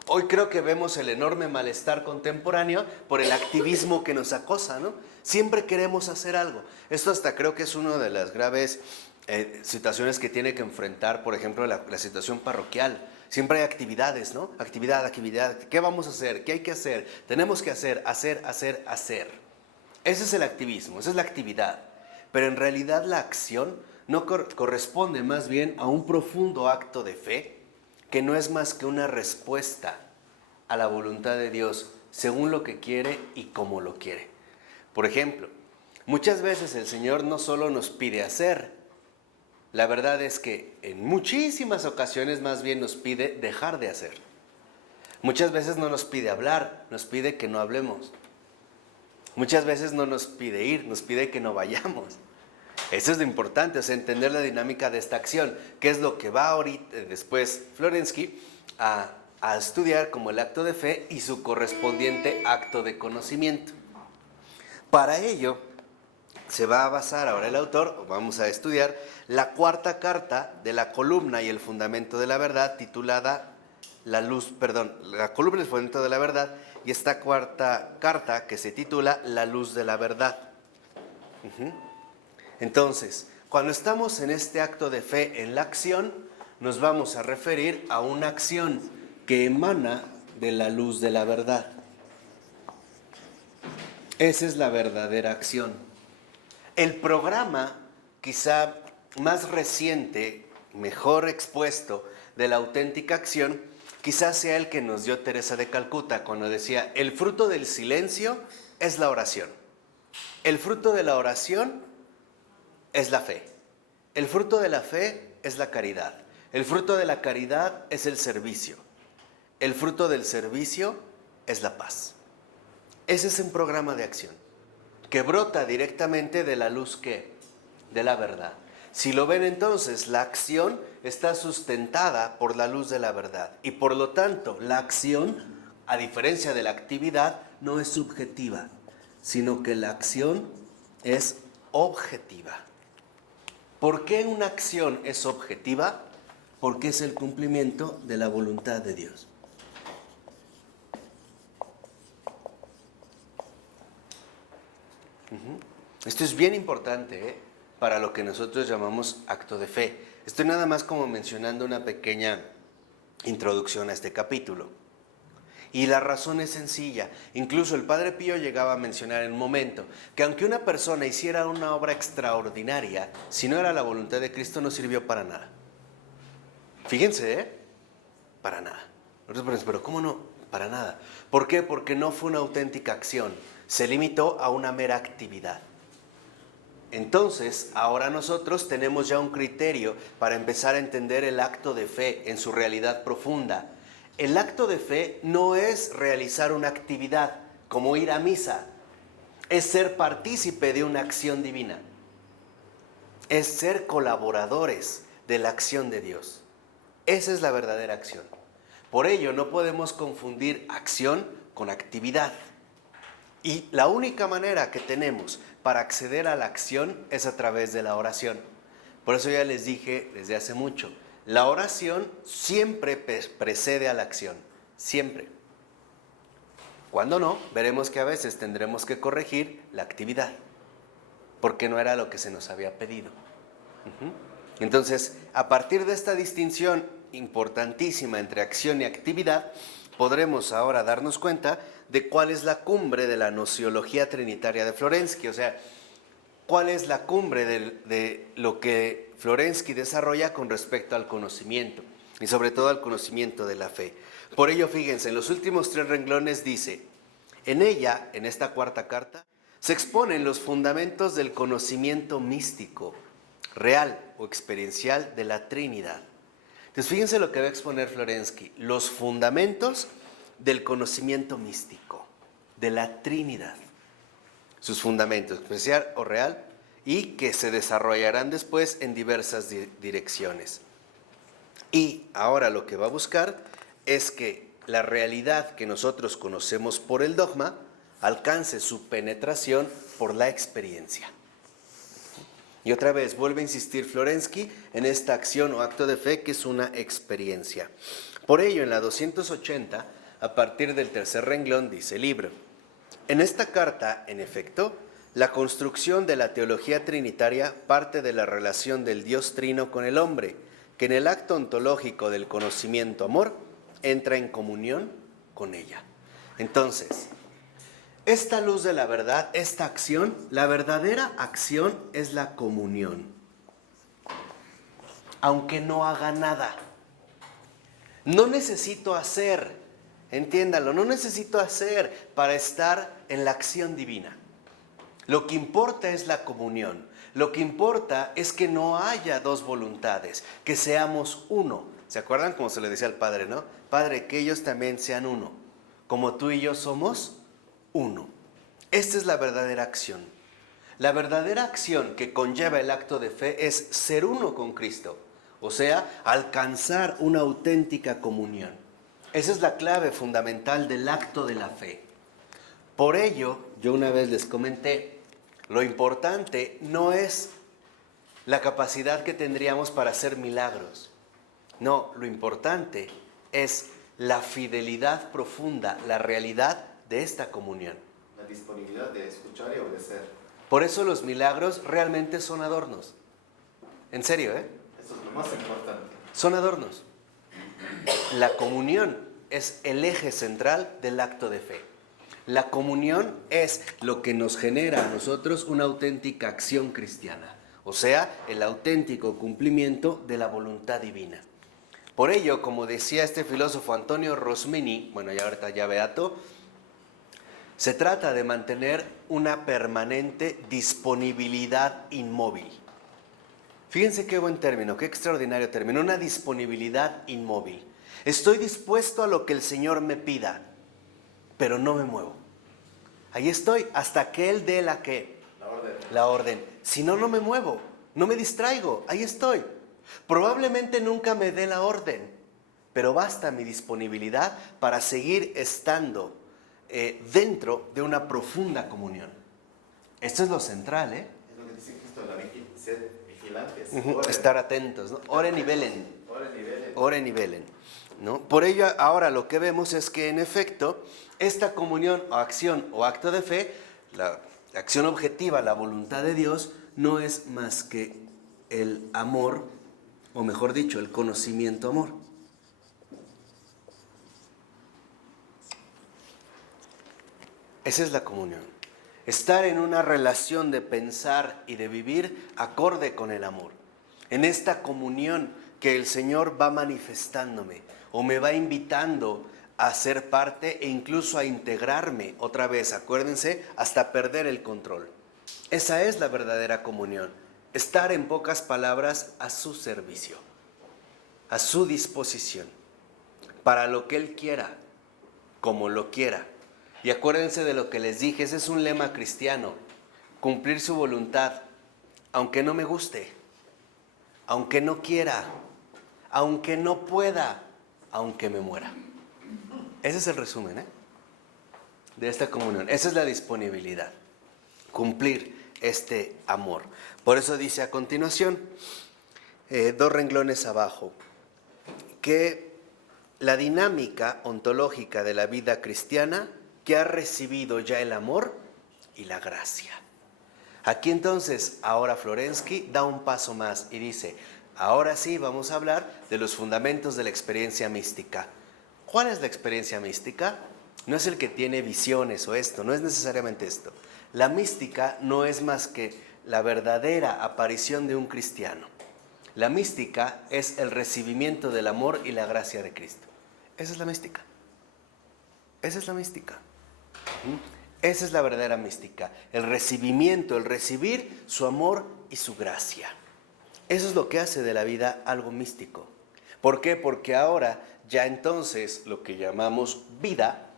Hoy creo que vemos el enorme malestar contemporáneo por el activismo que nos acosa, ¿no? Siempre queremos hacer algo. Esto hasta creo que es una de las graves situaciones que tiene que enfrentar, por ejemplo, la situación parroquial. Siempre hay actividades, ¿no? Actividad. ¿Qué vamos a hacer? ¿Qué hay que hacer? Tenemos que hacer. Ese es el activismo, esa es la actividad. Pero en realidad la acción no corresponde más bien a un profundo acto de fe, que no es más que una respuesta a la voluntad de Dios, según lo que quiere y como lo quiere. Por ejemplo, muchas veces el Señor no solo nos pide hacer, la verdad es que en muchísimas ocasiones más bien nos pide dejar de hacer. Muchas veces no nos pide hablar, nos pide que no hablemos. Muchas veces no nos pide ir, nos pide que no vayamos. Eso es lo importante, o sea, entender la dinámica de esta acción, que es lo que va ahorita, después Florensky a estudiar como el acto de fe y su correspondiente acto de conocimiento. Para ello, se va a basar ahora el autor, vamos a estudiar, la cuarta carta de la columna y el fundamento de la verdad, titulada la columna y el fundamento de la verdad, y esta cuarta carta que se titula La luz de la verdad. Entonces, cuando estamos en este acto de fe en la acción, nos vamos a referir a una acción que emana de la luz de la verdad. Esa es la verdadera acción. El programa, quizá más reciente, mejor expuesto de la auténtica acción, quizás sea el que nos dio Teresa de Calcuta cuando decía: el fruto del silencio es la oración. El fruto de la oración es la fe. El fruto de la fe es la caridad. El fruto de la caridad es el servicio. El fruto del servicio es la paz. Ese es un programa de acción que brota directamente de la luz ¿qué? De la verdad. Si lo ven entonces, la acción está sustentada por la luz de la verdad y por lo tanto la acción, a diferencia de la actividad, no es subjetiva, sino que la acción es objetiva. ¿Por qué una acción es objetiva? Porque es el cumplimiento de la voluntad de Dios. Esto es bien importante, para lo que nosotros llamamos acto de fe. Estoy nada más como mencionando una pequeña introducción a este capítulo. Y la razón es sencilla. Incluso el Padre Pío llegaba a mencionar en un momento que aunque una persona hiciera una obra extraordinaria, si no era la voluntad de Cristo, no sirvió para nada. Fíjense, para nada. Pero ¿cómo no? Para nada. ¿Por qué? Porque no fue una auténtica acción. Se limitó a una mera actividad. Entonces, ahora nosotros tenemos ya un criterio para empezar a entender el acto de fe en su realidad profunda. El acto de fe no es realizar una actividad como ir a misa, es ser partícipe de una acción divina, es ser colaboradores de la acción de Dios. Esa es la verdadera acción. Por ello no podemos confundir acción con actividad. Y la única manera que tenemos para acceder a la acción es a través de la oración. Por eso ya les dije desde hace mucho, la oración siempre precede a la acción, siempre. Cuando no, veremos que a veces tendremos que corregir la actividad, porque no era lo que se nos había pedido. Entonces, a partir de esta distinción importantísima entre acción y actividad, podremos ahora darnos cuenta de cuál es la cumbre de la gnoseología trinitaria de Florensky, o sea, cuál es la cumbre de lo que Florensky desarrolla con respecto al conocimiento y sobre todo al conocimiento de la fe. Por ello, fíjense, en los últimos 3 renglones dice, en ella, en esta cuarta carta, se exponen los fundamentos del conocimiento místico, real o experiencial de la Trinidad. Entonces, fíjense lo que va a exponer Florensky, los fundamentos del conocimiento místico, de la Trinidad. Sus fundamentos, experiencial o real, y que se desarrollarán después en diversas direcciones. Y ahora lo que va a buscar es que la realidad que nosotros conocemos por el dogma alcance su penetración por la experiencia. Y otra vez, vuelve a insistir Florensky en esta acción o acto de fe que es una experiencia. Por ello, en la 280, a partir del 3er renglón, dice el libro, en esta carta, en efecto, la construcción de la teología trinitaria parte de la relación del Dios trino con el hombre, que en el acto ontológico del conocimiento-amor entra en comunión con ella. Entonces, esta luz de la verdad, esta acción, la verdadera acción es la comunión. Aunque no haga nada. No necesito hacer, entiéndalo, no necesito hacer para estar en la acción divina. Lo que importa es la comunión. Lo que importa es que no haya 2 voluntades, que seamos uno. ¿Se acuerdan cómo se le decía al Padre, no? Padre, que ellos también sean uno, como tú y yo somos uno. Esta es la verdadera acción. La verdadera acción que conlleva el acto de fe es ser uno con Cristo, o sea, alcanzar una auténtica comunión. Esa es la clave fundamental del acto de la fe. Por ello, yo una vez les comenté, lo importante no es la capacidad que tendríamos para hacer milagros. No, lo importante es la fidelidad profunda, la realidad de esta comunión. La disponibilidad de escuchar y obedecer. Por eso los milagros realmente son adornos. En serio, ¿eh? Eso es lo más importante. Son adornos. La comunión es el eje central del acto de fe. La comunión es lo que nos genera a nosotros una auténtica acción cristiana, o sea, el auténtico cumplimiento de la voluntad divina. Por ello, como decía este filósofo Antonio Rosmini, bueno, ya ahorita ya beato, se trata de mantener una permanente disponibilidad inmóvil. Fíjense qué buen término, qué extraordinario término, una disponibilidad inmóvil. Estoy dispuesto a lo que el Señor me pida, pero no me muevo. Ahí estoy hasta que Él dé la ¿qué? La orden. Si no, no me muevo, no me distraigo, ahí estoy. Probablemente nunca me dé la orden, pero basta mi disponibilidad para seguir estando dentro de una profunda comunión. Esto es lo central, ¿eh? Es lo que dice Cristo, ser vigilantes. Estar atentos, ¿no? Oren y velen. Oren y velen. Oren y velen, ¿no? Por ello, ahora lo que vemos es que en efecto, esta comunión o acción o acto de fe, la acción objetiva, la voluntad de Dios, no es más que el amor, o mejor dicho, el conocimiento-amor. Esa es la comunión. Estar en una relación de pensar y de vivir acorde con el amor. En esta comunión que el Señor va manifestándome o me va invitando a ser parte e incluso a integrarme otra vez, acuérdense, hasta perder el control. Esa es la verdadera comunión. Estar en pocas palabras a su servicio, a su disposición, para lo que Él quiera, como lo quiera. Y acuérdense de lo que les dije, ese es un lema cristiano, cumplir su voluntad, aunque no me guste, aunque no quiera, aunque no pueda, aunque me muera. Ese es el resumen, de esta comunión. Esa es la disponibilidad, cumplir este amor. Por eso dice a continuación, 2 renglones abajo, que la dinámica ontológica de la vida cristiana que ha recibido ya el amor y la gracia. Aquí entonces, ahora Florensky da un paso más y dice, ahora sí vamos a hablar de los fundamentos de la experiencia mística. ¿Cuál es la experiencia mística? No es el que tiene visiones o esto, no es necesariamente esto. La mística no es más que la verdadera aparición de un cristiano. La mística es el recibimiento del amor y la gracia de Cristo. Esa es la mística. Esa es la mística. Esa es la verdadera mística. El recibimiento, el recibir su amor y su gracia. Eso es lo que hace de la vida algo místico. ¿Por qué? Porque ahora ya entonces lo que llamamos vida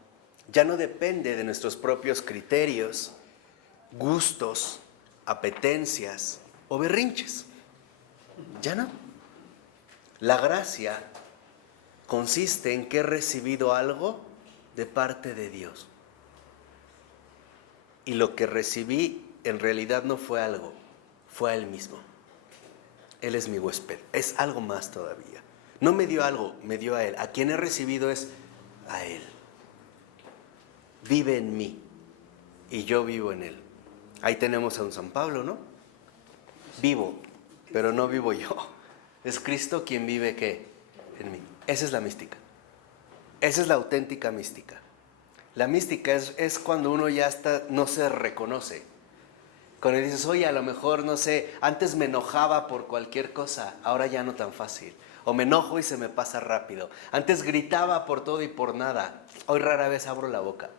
ya no depende de nuestros propios criterios, gustos, apetencias o berrinches. Ya no. La gracia consiste en que he recibido algo de parte de Dios. Y lo que recibí en realidad no fue algo, fue a Él mismo. Él es mi huésped, es algo más todavía. No me dio algo, me dio a Él. A quien he recibido es a Él. Vive en mí y yo vivo en Él. Ahí tenemos a un San Pablo, ¿no? Vivo, pero no vivo yo. Es Cristo quien vive, ¿qué? En mí. Esa es la mística. Esa es la auténtica mística. La mística es cuando uno ya no se reconoce. Cuando dices, oye, a lo mejor, no sé, antes me enojaba por cualquier cosa, ahora ya no tan fácil. O me enojo y se me pasa rápido. Antes gritaba por todo y por nada, hoy rara vez abro la boca.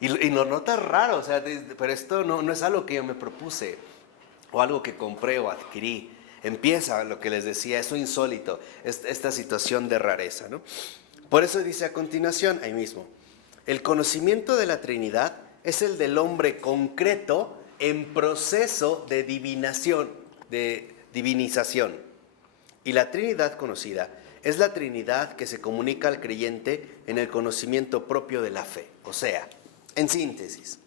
Y lo notas raro, o sea, pero esto no es algo que yo me propuse, o algo que compré o adquirí. Empieza lo que les decía, eso insólito, esta situación de rareza, ¿no? Por eso dice a continuación, ahí mismo, el conocimiento de la Trinidad es el del hombre concreto en proceso de divinización. Y la Trinidad conocida es la Trinidad que se comunica al creyente en el conocimiento propio de la fe. O sea, en síntesis,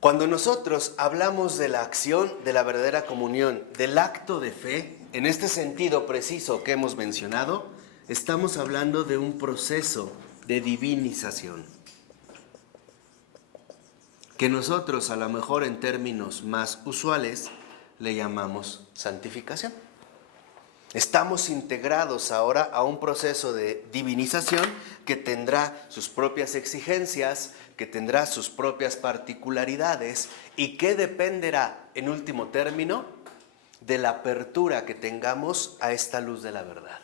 cuando nosotros hablamos de la acción de la verdadera comunión, del acto de fe, en este sentido preciso que hemos mencionado, estamos hablando de un proceso de divinización, que nosotros a lo mejor en términos más usuales le llamamos santificación. Estamos integrados ahora a un proceso de divinización que tendrá sus propias exigencias, que tendrá sus propias particularidades y que dependerá, en último término, de la apertura que tengamos a esta luz de la verdad.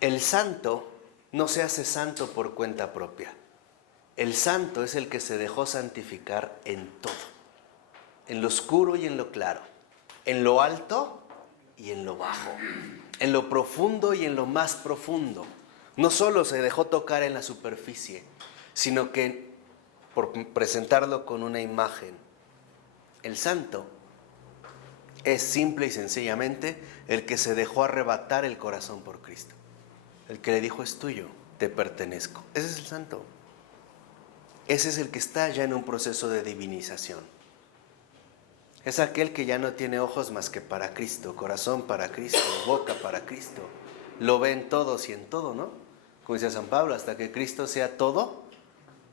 El santo no se hace santo por cuenta propia. El santo es el que se dejó santificar en todo, en lo oscuro y en lo claro, en lo alto y en lo bajo, en lo profundo y en lo más profundo. No solo se dejó tocar en la superficie, sino que, por presentarlo con una imagen, el santo es simple y sencillamente el que se dejó arrebatar el corazón por Cristo. El que le dijo, es tuyo, te pertenezco. Ese es el santo. Ese es el que está ya en un proceso de divinización. Es aquel que ya no tiene ojos más que para Cristo, corazón para Cristo, boca para Cristo. Lo ve en todos y en todo, ¿no? Como dice San Pablo, hasta que Cristo sea todo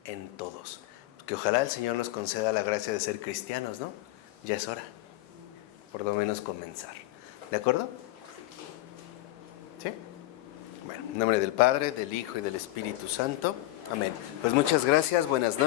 en todos. Que ojalá el Señor nos conceda la gracia de ser cristianos, ¿no? Ya es hora, por lo menos comenzar. ¿De acuerdo? ¿Sí? Bueno, en nombre del Padre, del Hijo y del Espíritu Santo. Amén. Pues muchas gracias, buenas noches.